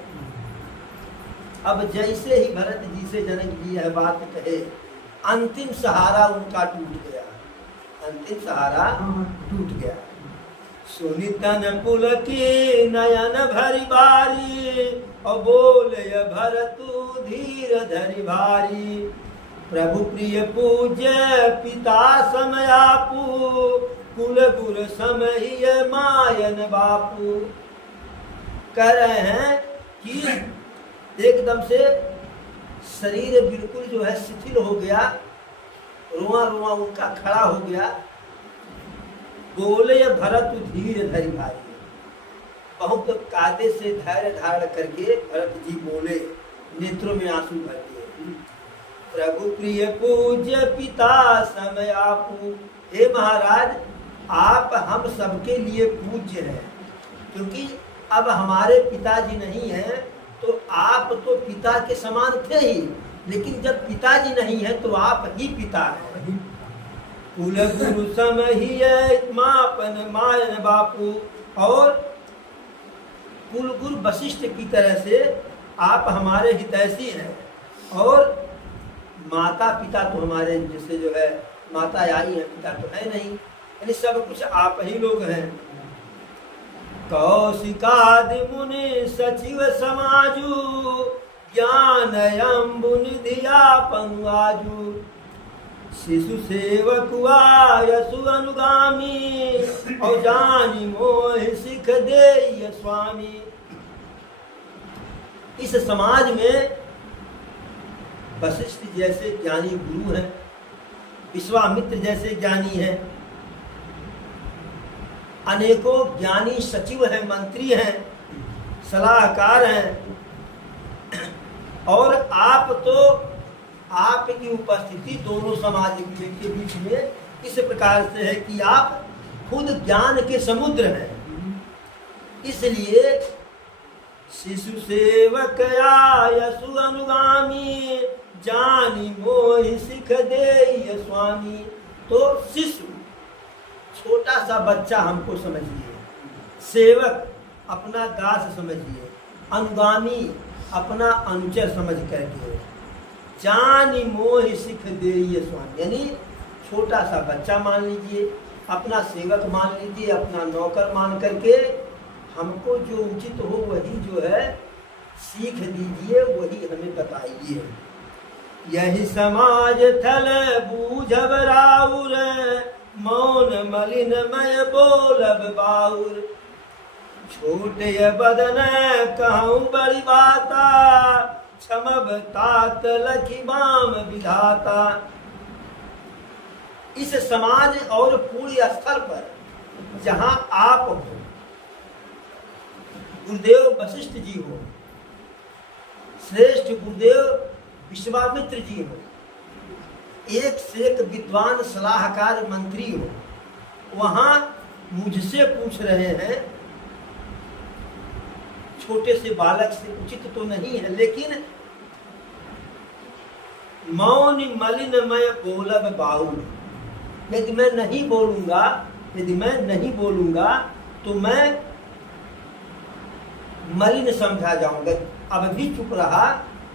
अब जैसे ही भरत जी से जनक जी यह बात कहे, अंतिम सहारा उनका टूट गया, अंतिम सहारा टूट गया। सुनि तन पुलकी नयन भरी बारी, और बोले भरतु धीर धरि भारी। प्रभु प्रिय पूज्य पिता समयापू, कुल गुर समहिय मायन बापू। कह रहे हैं कि एकदम से शरीर बिल्कुल जो है शिथिल हो गया, रुआ रुआ उनका खड़ा हो गया। बोले भरत धीर धरि भारी, बहुत कायदे से धैर्य धारण करके भरत जी बोले, नेत्रों में आंसू भर दिए। प्रभु प्रिय पूज्य पिता समयापू, हे महाराज आप हम सबके लिए पूज्य हैं, क्योंकि अब हमारे पिताजी नहीं हैं, तो आप तो पिता के समान थे ही, लेकिन जब पिताजी नहीं है तो आप ही पिता हैं। कुल गुरु समहिय मापन मायन बापू, और कुल गुरु वशिष्ठ की तरह से आप हमारे हितैषी हैं, और माता पिता तो हमारे जैसे जो है माता आई है, पिता तो है नहीं, यानी सब कुछ आप ही लोग हैं। कौशिकादि मुनि सचिव समाजु, ज्ञान अम्बु निधिया पनुआजु। शिशु सेवक यशु अनुगामी, और जानी मोह सिख दे स्वामी। इस समाज में वशिष्ठ जैसे ज्ञानी गुरु हैं, विश्वामित्र जैसे ज्ञानी हैं, अनेकों ज्ञानी सचिव हैं, मंत्री हैं, सलाहकार हैं, और आप तो आपकी उपस्थिति दोनों समाज के बीच में इस प्रकार से है कि आप खुद ज्ञान के समुद्र हैं। इसलिए शिशु सेवक यशु अनुगामी, जानी मोहि सिख दे स्वामी। तो शिशु छोटा सा बच्चा हमको समझिए, सेवक अपना दास समझिए, अनुगामी अपना अनुचर समझ करके, जानी मोहि सिख दे स्वामी, यानी छोटा सा बच्चा मान लीजिए, अपना सेवक मान लीजिए, अपना नौकर मान करके हमको जो उचित हो वही जो है सीख दीजिए, वही हमें बताइए। यही समाज थल बूझब राउर, मौन मलिन मय बोलब बाउर। छोटे बदन कहूँ बड़ी बाता, क्षमब तात लखी बाम विधाता। इस समाज और पूर्ण स्तर पर जहाँ आप हो, गुरुदेव वशिष्ठ जी हो, श्रेष्ठ गुरुदेव विश्वामित्र जी हो, एक से एक विद्वान सलाहकार मंत्री हो, वहां मुझसे पूछ रहे हैं, छोटे से बालक से उचित तो नहीं है, लेकिन मौन मलिनमय बोलब बाउल। यदि मैं नहीं बोलूंगा तो मैं मलिन समझा जाऊंगा। अब भी चुप रहा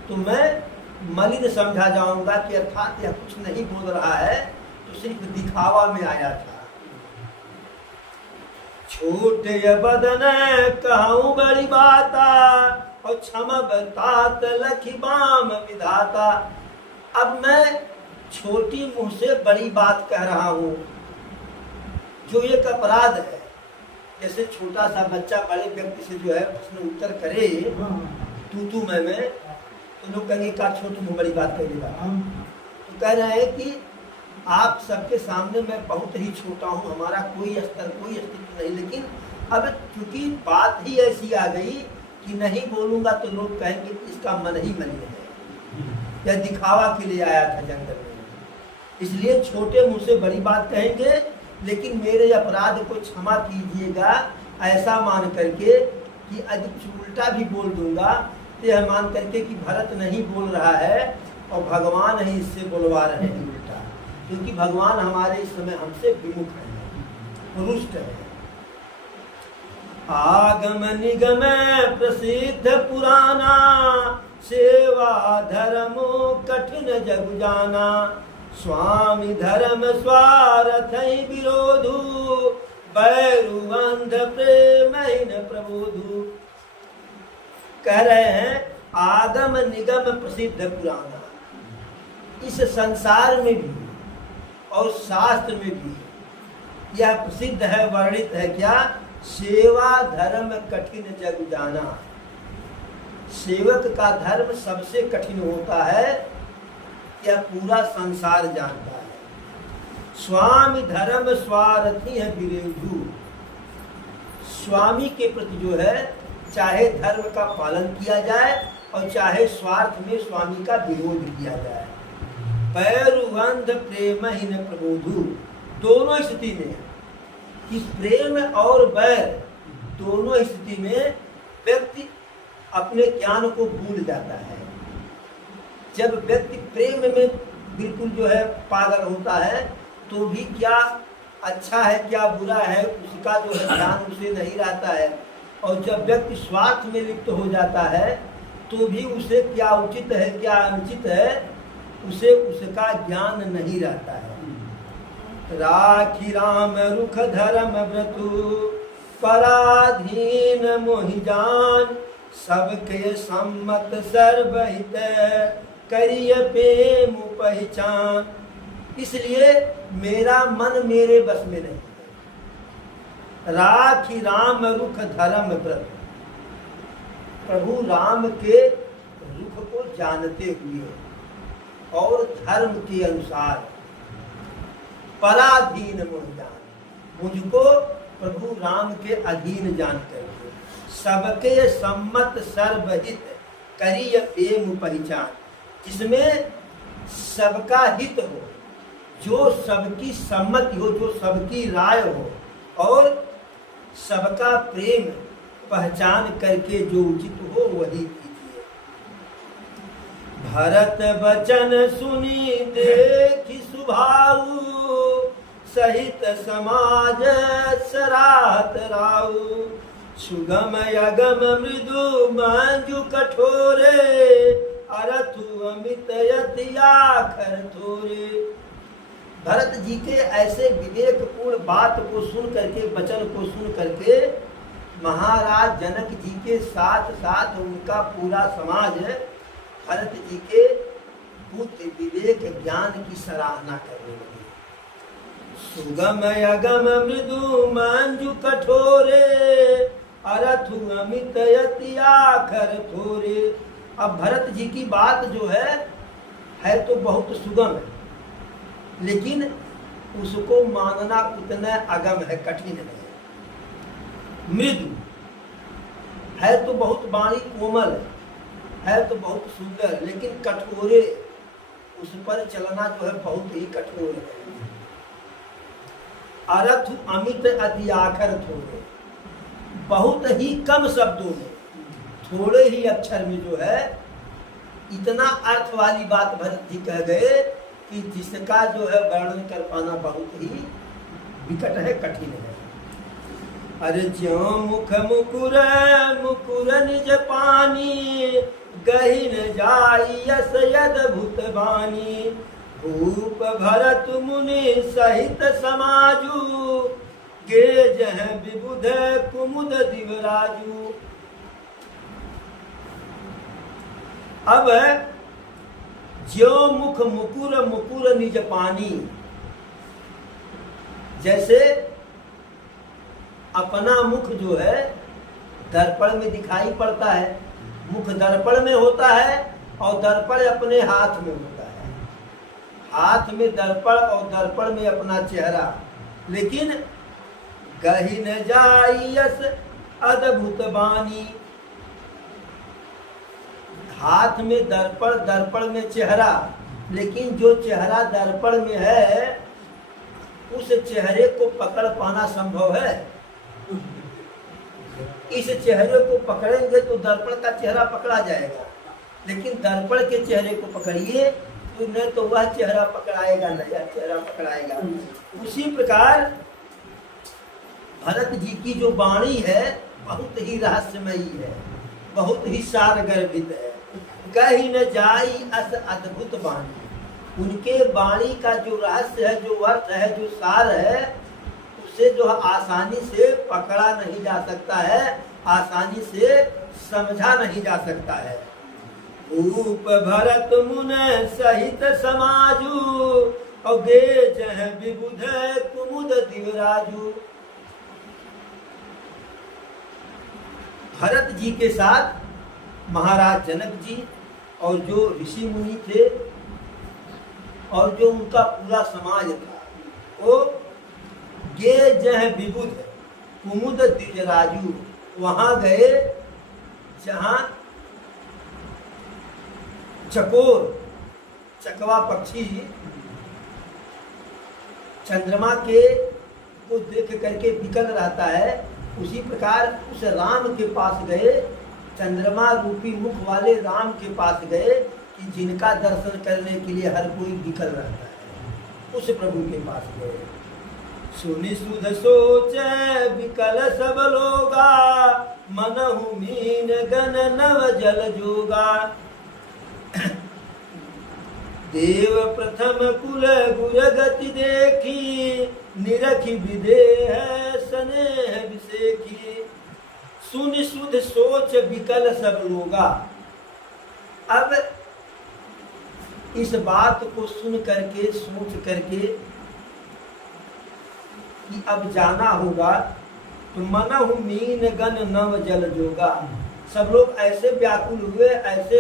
तो मैं मलिन समझा जाऊंगा कि अर्थात यह कुछ नहीं बोल रहा है, तो सिर्फ दिखावा में आया था। छोटे बदन कहूँ बड़ी बाता, और क्षमब तात लखी बाम विधाता। अब मैं छोटी मुंह से बड़ी बात कह रहा हूँ, जो एक अपराध है। जैसे छोटा सा बच्चा बड़े व्यक्ति से जो है प्रश्न उत्तर करे तू मैं, तो लोग कहेंगे का छोटी मुंह बड़ी बात करेगा। तो कह रहे हैं कि आप सबके सामने मैं बहुत ही छोटा हूँ, हमारा कोई अस्तित्व नहीं, लेकिन अब चूंकि बात ही ऐसी आ गई कि नहीं बोलूंगा तो लोग कहेंगे कि इसका मन ही मलिन है, या दिखावा के लिए आया था जंगल में। इसलिए छोटे मुंह से बड़ी बात कहेंगे, लेकिन मेरे अपराध को क्षमा कीजिएगा, ऐसा मान करके कि यदि उल्टा भी बोल दूंगा तो यह मान करके कि भरत नहीं बोल रहा है और भगवान ही इससे बोलवा रहे हैं उल्टा, क्योंकि भगवान हमारे इस समय हमसे विमुख है, रुष्ट है। आगम निगम प्रसिद्ध पुराना, सेवा धर्मो कठिन जग जाना। स्वामी धर्म स्वार्थ विरोधु, बैरु अंध प्रेम प्रबोधु। कह रहे हैं आगम निगम प्रसिद्ध पुराना, इस संसार में भी और शास्त्र में भी यह प्रसिद्ध है, वर्णित है क्या? सेवा धर्म कठिन जग जाना। सेवक का धर्म सबसे कठिन होता है, यह पूरा संसार जानता है। स्वामी धर्म स्वार्थी है विरोधु। स्वामी के प्रति जो है चाहे धर्म का पालन किया जाए और चाहे स्वार्थ में स्वामी का विरोध किया जाए। पैरुवंध प्रेम ही न प्रबोधु, दोनों स्थिति में कि प्रेम और बैर दोनों स्थिति में व्यक्ति अपने ज्ञान को भूल जाता है। जब व्यक्ति प्रेम में बिल्कुल जो है पागल होता है तो भी क्या अच्छा है क्या बुरा है उसका जो है ध्यान उसे नहीं रहता है, और जब व्यक्ति स्वार्थ में लिप्त हो जाता है तो भी उसे क्या उचित है क्या अनुचित है उसे उसका ज्ञान नहीं रहता है। राखी राम रुख धर्म व्रतु, पराधीन मोहि जान, सबके सम्मत सर्वहित, करिय प्रेम पहचान। इसलिए मेरा मन मेरे बस में नहीं है। राखी राम रुख धर्म व्रत, प्रभु राम के रुख को जानते हुए और धर्म के अनुसार, पराधीन मोहि जान, मुझको प्रभु राम के अधीन जान करके, सबके सम्मत सर्वहित, करिय प्रेम पहचान, जिसमें सबका हित हो, जो सबकी सम्मति हो, जो सबकी राय हो, और सबका प्रेम पहचान करके जो उचित हो वही कीजिए। भरत वचन सुनी देखि सुभाऊ, सहित समाज सराहत राऊ, सुगम यगम मृदु मंजु कठोरे, अरथु अमित यति आखर थोरे। भरत जी के ऐसे विवेकपूर्ण बात को सुन करके, वचन को सुन करके, महाराज जनक जी के साथ साथ उनका पूरा समाज भरत जी के बुद्धि विवेक ज्ञान की सराहना करने लगी। सुगम यगम मृदु मंजु कठोरे, अरथु अमित यति आखर थोरे। अब भरत जी की बात जो है तो बहुत सुगम है, लेकिन उसको मानना उतना अगम है, कठिन है। मृदु है तो बहुत वाणी कोमल है तो बहुत सुंदर, लेकिन कठोरे, उस पर चलना जो है बहुत ही कठोर है। अरथु अमित अति आखर थोड़े, बहुत ही कम शब्दों में, थोड़े ही अक्षर में जो है इतना अर्थ वाली बात भरत जी कह गए कि जिसका जो है वर्णन कर पाना बहुत ही विकट है, कठिन है। अरे ज्यों मुख मुकुर मुकुर निज पानी, गहिन जाई यस यद्भुत बानी, भूप भरत मुनि सहित समाजू, गे जह विबुध कुमुद दिवराजू। अब ज्यों मुख मुकुर मुकुर निज पानी, जैसे अपना मुख जो है दर्पण में दिखाई पड़ता है, मुख दर्पण में होता है और दर्पण अपने हाथ में होता है, हाथ में दर्पण और दर्पण में अपना चेहरा, लेकिन गहिन जाई यस अद्भुत बानी, हाथ में दर्पण, दर्पण में चेहरा, लेकिन जो चेहरा दर्पण में है उस चेहरे को पकड़ पाना संभव है? इस चेहरे को पकड़ेंगे तो दर्पण का चेहरा पकड़ा जाएगा, लेकिन दर्पण के चेहरे को पकड़िए तो न तो वह चेहरा पकड़ाएगा न यह चेहरा पकड़ाएगा। उसी प्रकार भरत जी की जो वाणी है बहुत ही रहस्यमयी है, बहुत ही सार गर्भित है। कहीं न जाई अस अद्भुत वाणी, उनके वाणी का जो रहस्य है, जो अर्थ है, जो सार है, उसे जो आसानी से पकड़ा नहीं जा सकता है, आसानी से समझा नहीं जा सकता है। भूप भरत मुन सहित समाजू, और गे जह विबुध कुमुद दिवराजू। भरत जी के साथ महाराज जनक जी और जो ऋषि मुनि थे और जो उनका पूरा समाज था, वो गे जह विबुध कुमुद दिवराजू, वहां गए जहां चकोर चकवा पक्षी चंद्रमा के को देख करके विकल रहता है, उसी प्रकार उस राम के पास गए, चंद्रमा रूपी मुख वाले राम के पास गए कि जिनका दर्शन करने के लिए हर कोई विकल रहता है, उस प्रभु के पास गए। सुनि सुध सोच विकल सब लोगा, मनहु मीन गन नव जल जोगा। देव प्रथम कुल गुर गति देखी, निरखी विदेह स्नेह विसेखी, सुन सुध सोच विकल सब लोगा। अब इस बात को सुन करके सोच करके कि अब जाना होगा, तो मनहु मीन गण नव जल जोगा। सब लोग ऐसे व्याकुल हुए, ऐसे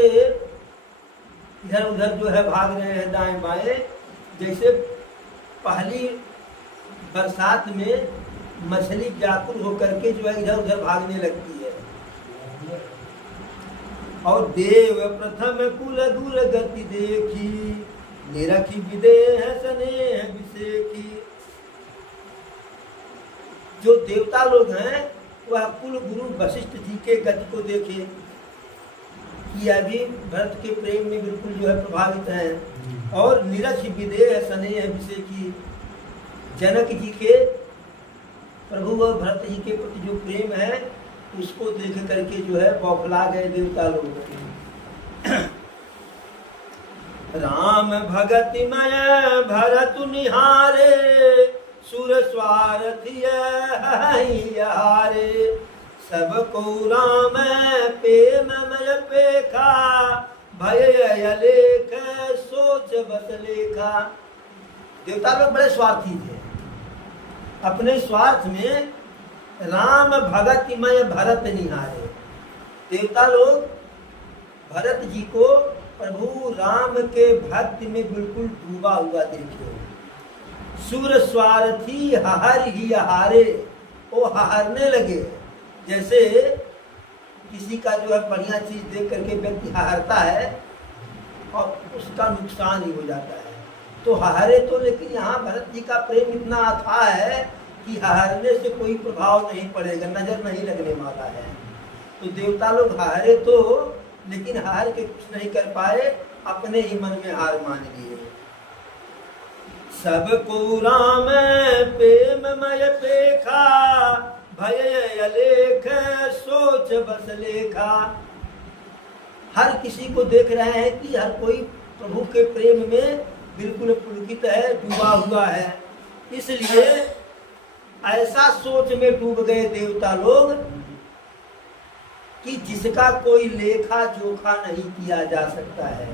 इधर उधर जो है भाग रहे हैं दाएं बाएं, जैसे पहली बरसात में मछली व्याकुल होकर के जो है इधर उधर भागने लगती है। और देव प्रथम कुल दूर गति देखी, निरखी विदेह स्नेह विसेखी। जो देवता लोग हैं वह कुल गुरु वशिष्ठ जी के गति को देखे कि अभी भरत के प्रेम में बिल्कुल जो है प्रभावित हैं। और निरखी विदेह स्नेह विसेखी, जनक जी के प्रभु व भरत जी के प्रति जो प्रेम है उसको देख करके जो है बौखला गए देवता लोग। राम भगतिमय भरत निहारे, सुर स्वारथी हारे, सबको राम प्रेममय पेखा, भय लेख सोच बस लेखा। देवता लोग बड़े स्वार्थी थे, अपने स्वार्थ में राम भगतिमय भरत निहारे। देवता लोग भरत जी को प्रभु राम के भक्ति में बिल्कुल डूबा हुआ देखे। सुर स्वार्थी हहर ही हारे, वो हहारने लगे। जैसे किसी का जो है बढ़िया चीज देख करके व्यक्ति हहारता है और उसका नुकसान ही हो जाता है, तो हहारे तो। लेकिन यहाँ भरत जी का प्रेम इतना अथाह है कि हारने से कोई प्रभाव नहीं पड़ेगा, नजर नहीं लगने वाला है। तो देवता लोग हारे तो, लेकिन हार के कुछ नहीं कर पाए, अपने ही मन में हार मान लिए। सबको राम प्रेममय पेखा, भय अलेख सोच बस लेखा। हर किसी को देख रहे हैं कि हर कोई प्रभु के प्रेम में बिल्कुल पुलकित है, डूबा हुआ है। इसलिए ऐसा सोच में डूब गए देवता लोग कि जिसका कोई लेखा जोखा नहीं किया जा सकता है।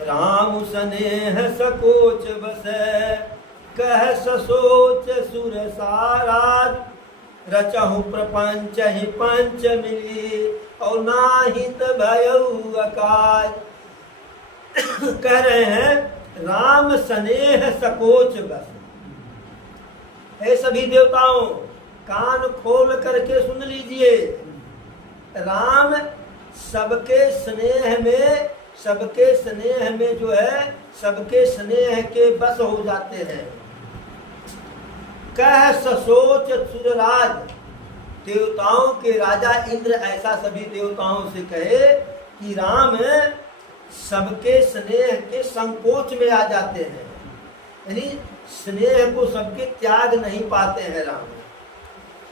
राम स्नेह सकोच बसै, कह ससोच सुर साराज, रचहु प्रपंच ही पंच मिली, और नाहित भयउ अकाज। कह रहे हैं राम स्नेह सकोच बस। हे सभी देवताओं, कान खोल करके सुन लीजिए। राम सबके स्नेह में जो है, सबके स्नेह के बस हो जाते हैं। कह ससोच सुरराज, देवताओं के राजा इंद्र ऐसा सभी देवताओं से कहे कि राम सबके स्नेह के संकोच में आ जाते हैं, यानी स्नेह को सबके त्याग नहीं पाते हैं राम।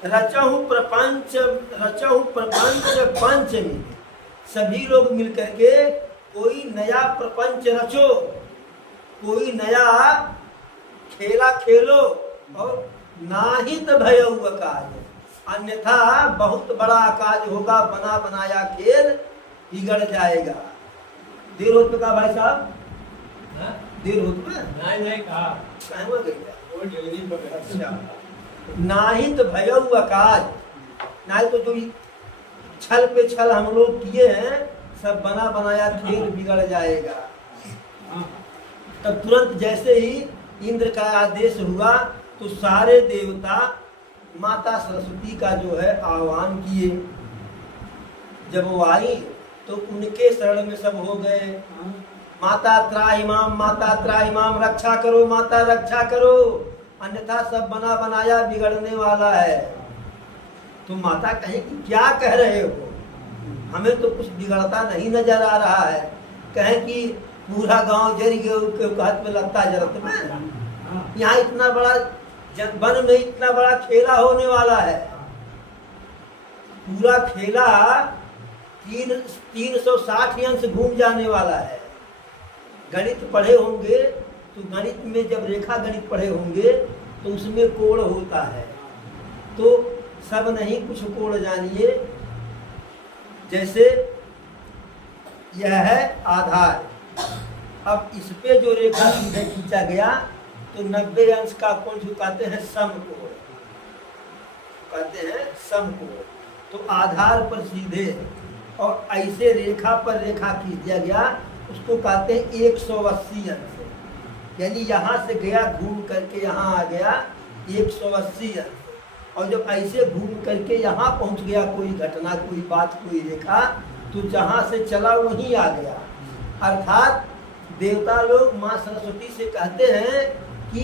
रचहु प्रपंच पंचमी, सभी लोग मिलकर के कोई नया प्रपंच रचो, कोई नया खेला खेलो, और नाहित भयउ अकाज, अन्यथा बहुत बड़ा अकाज होगा, बना बनाया खेल बिगड़ जाएगा। देर हो चुका भाई साहब, देर हो चुका नहीं कहा अच्छा। नाहित भयउ अकाज, नहीं तो जो छल पे छल हम लोग किए हैं, सब बना बनाया खेल बिगड़ जाएगा। तब तुरंत जैसे ही इंद्र का आदेश हुआ तो सारे देवता माता सरस्वती का जो है आह्वान किए। जब वो आई तो उनके शरण में सब हो गए। माता त्राहिमाम, रक्षा करो माता, रक्षा करो, अन्यथा सब बना बनाया बिगड़ने वाला है। तो माता कहे कि क्या कह रहे हो, हमें तो कुछ बिगड़ता नहीं नजर आ रहा है। कहे कि पूरा गांव जर के हाथ में लगता जरत में, यहाँ इतना बड़ा वन में इतना बड़ा खेला होने वाला है। पूरा खेला 360 अंश घूम जाने वाला है। गणित पढ़े होंगे तो गणित में जब रेखा गणित पढ़े होंगे तो उसमें कोण होता है। तो सब नहीं, कुछ कोण जानिए। जैसे यह है आधार, अब इस पे जो रेखा सीधे खींचा गया तो 90 अंश का कोण जो कहते हैं समकोण, कहते हैं समकोण। तो आधार पर सीधे और ऐसे रेखा पर रेखा खींच दिया गया उसको कहते हैं 180 अंश। यानी यहाँ से गया घूम करके यहाँ आ गया 180 अंश, और जब ऐसे घूम करके यहाँ पहुँच गया कोई घटना, कोई बात, कोई रेखा, तो जहाँ से चला वहीं आ गया। अर्थात देवता लोग माँ सरस्वती से कहते हैं कि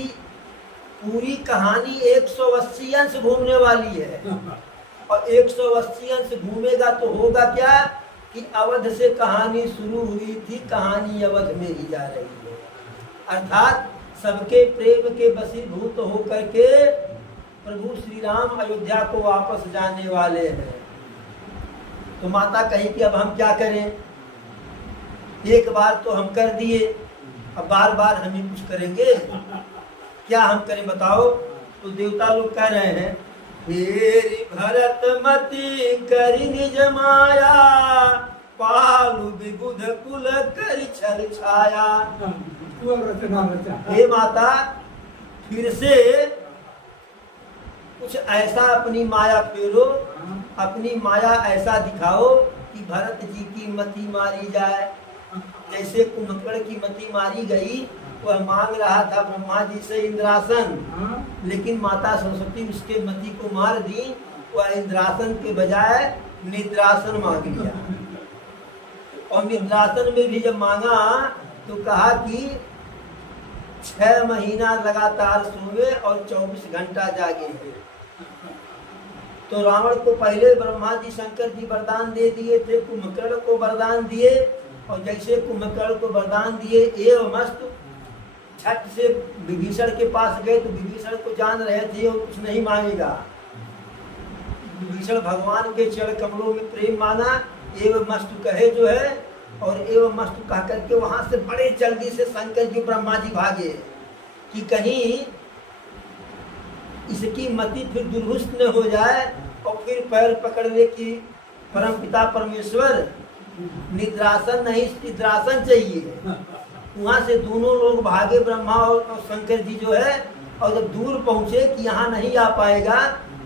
पूरी कहानी 180 अंश घूमने वाली है, और 180 अंश घूमेगा तो होगा क्या कि अवध से कहानी शुरू हुई थी, कहानी अवध में ही जा रही है। अर्थात सबके प्रेम के वशीभूत होकर के प्रभु श्री राम अयोध्या को वापस जाने वाले हैं। तो माता कही कि अब हम क्या करें, एक बार तो हम कर दिए, अब बार बार हम ही कुछ करेंगे, क्या हम करें बताओ। तो देवता लोग कह रहे हैं, हेरी भरत मति करि निज माया, पालु विबुध कुल करि छल छाया। हे माता, फिर से कुछ ऐसा अपनी माया फेरो, अपनी माया ऐसा दिखाओ कि भरत जी की मति मारी जाए। जैसे कुंभकर्ण की मति मारी गई, वह मांग रहा था ब्रह्मा जी से इंद्रासन, लेकिन माता सरस्वती उसके मति को मार दी। वह इंद्रासन के बजाय निद्रासन मांग लिया, और निद्रासन में भी जब मांगा तो कहा कि 6 महीना लगातार सोए और 24 घंटा जागे। तो रावण को पहले ब्रह्मा जी शंकर जी वरदान दे दिए थे, कुंभकर्ण को वरदान दिए, और जैसे कुंभकर्ण को वरदान दिए एवं छठ से विभीषण के पास गए तो विभीषण को जान रहे थे और कुछ नहीं मांगेगा। विभीषण भगवान के चरण कमलों में प्रेम माना, एवं मस्तु कहे जो है, और एवं मस्तु कह करके वहां से बड़े जल्दी से शंकर जी ब्रह्मा जी भागे कि कहीं इसकी मति फिर दुर्हुष्ट न हो जाए और फिर पैर पकड़ने की परम पिता परमेश्वर निद्रासन नहीं निद्रासन चाहिए। वहां से दोनों लोग भागे, ब्रह्मा और शंकर जी जो है, और जब दूर पहुंचे कि यहाँ नहीं आ पाएगा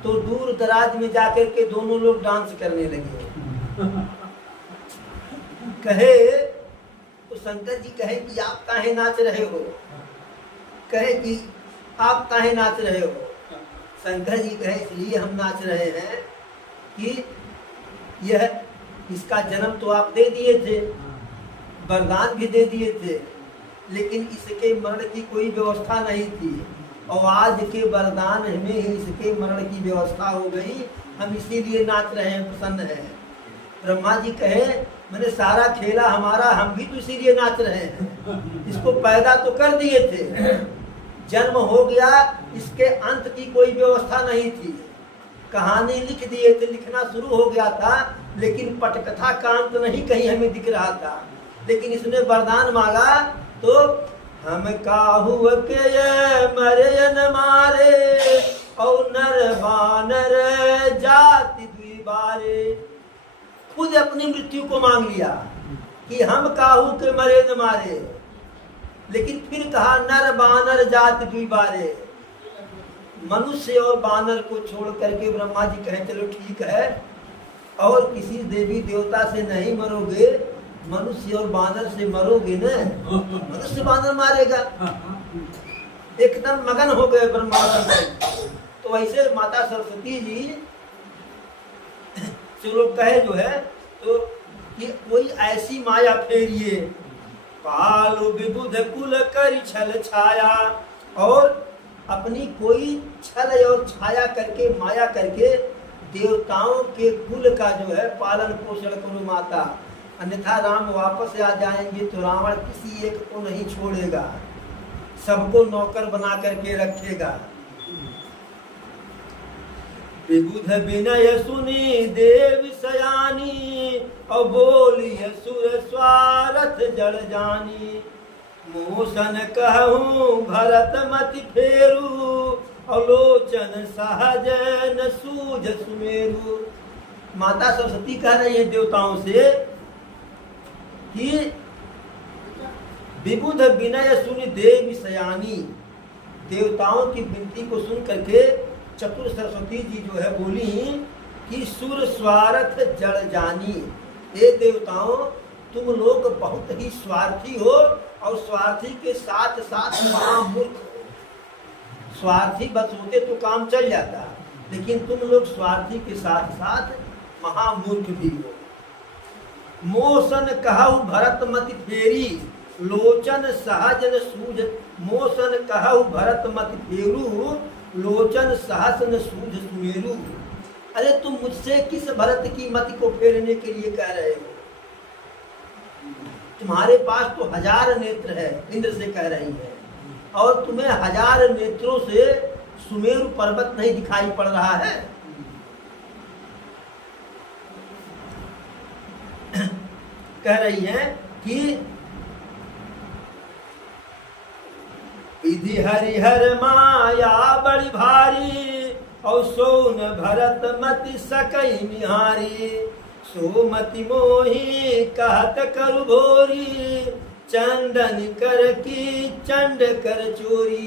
तो दूर दराज में जाकर के दोनों लोग डांस करने लगे। कहे तो शंकर जी कहे कि आप काहे नाच रहे हो, कहे कि आप काहे नाच रहे हो। शंकर जी कहे इसलिए हम नाच रहे हैं कि यह इसका जन्म तो आप दे दिए थे, वरदान भी दे दिए थे, लेकिन इसके मरण की कोई व्यवस्था नहीं थी, और आज के वरदान में ही इसके मरण की व्यवस्था हो गई, हम इसीलिए नाच रहे हैं, प्रसन्न हैं। ब्रह्मा जी कहे मैंने सारा खेला हमारा, हम भी तो इसीलिए नाच रहे हैं। इसको पैदा तो कर दिए थे, जन्म हो गया, इसके अंत की कोई व्यवस्था नहीं थी, कहानी लिख दिए थे, लिखना शुरू हो गया था, लेकिन पटकथा का अंत नहीं कहीं हमें दिख रहा था। लेकिन इसने वरदान मांगा तो हम काहू के मरे न मारे, और नर बानर जाति द्विबारे। खुद अपनी मृत्यु को मांग लिया कि हम काहू के मरे न मारे, लेकिन फिर कहा नर बानर जाति द्विबारे। मनुष्य और बानर को छोड़ करके ब्रह्मा जी कहे चलो ठीक है, और किसी देवी देवता से नहीं मरोगे, मनुष्य और बानर से मरोगे न, मनुष्य बानर मारेगा। एकदम मगन हो गए ब्रह्मा जी। तो ऐसे माता सरस्वती जी से लोग कहे जो है तो कि कोई ऐसी माया फेरिए, पालु विबुध कुल करि छल छाया, और अपनी कोई छल और छाया करके माया करके देवताओं के कुल का जो है पालन पोषण करो माता, अन्यथा राम वापस आ जाएंगे तो रावण किसी एक को नहीं छोड़ेगा, सबको नौकर बना करके रखेगा। विबुध विनय सुनी देव सयानी, और बोली सुर स्वारथ जड़ जानी। मोसन कहूँ भरत मति फेरू, अलोचन सहज न सूझ सुमेरु। माता सरस्वती कह रही है देवताओं से कि विबुध विनय सुनि देवी सयानी। देवताओं की विनती को सुन करके चतुर सरस्वती जी जो है बोली कि सुर स्वार्थ जड़ जानी। ये देवताओं, तुम लोग बहुत ही स्वार्थी हो और स्वार्थी के साथ साथ महामूर्ख हो। स्वार्थी बस होते तो काम चल जाता, लेकिन तुम लोग स्वार्थी के साथ साथ महामूर्ख भी हो। मोसन कहु भरत मति फेरी, लोचन सहज न सूझ। मोसन कहु भरत मति फेरू, लोचन सहज न सूझ सुमेरु। अरे तुम मुझसे किस भरत की मति को फेरने के लिए कह रहे हो? तुम्हारे पास तो 1000 नेत्र है, इंद्र से कह रही है, और तुम्हें 1000 नेत्रों से सुमेरु पर्वत नहीं दिखाई पड़ रहा है? कह रही है कि विधि हरिहर माया बड़ी भारी, और सोन भरत मति सकई निहारी। सोमति मोही कहत करु भोरी, चंदन कर की चंड कर चोरी।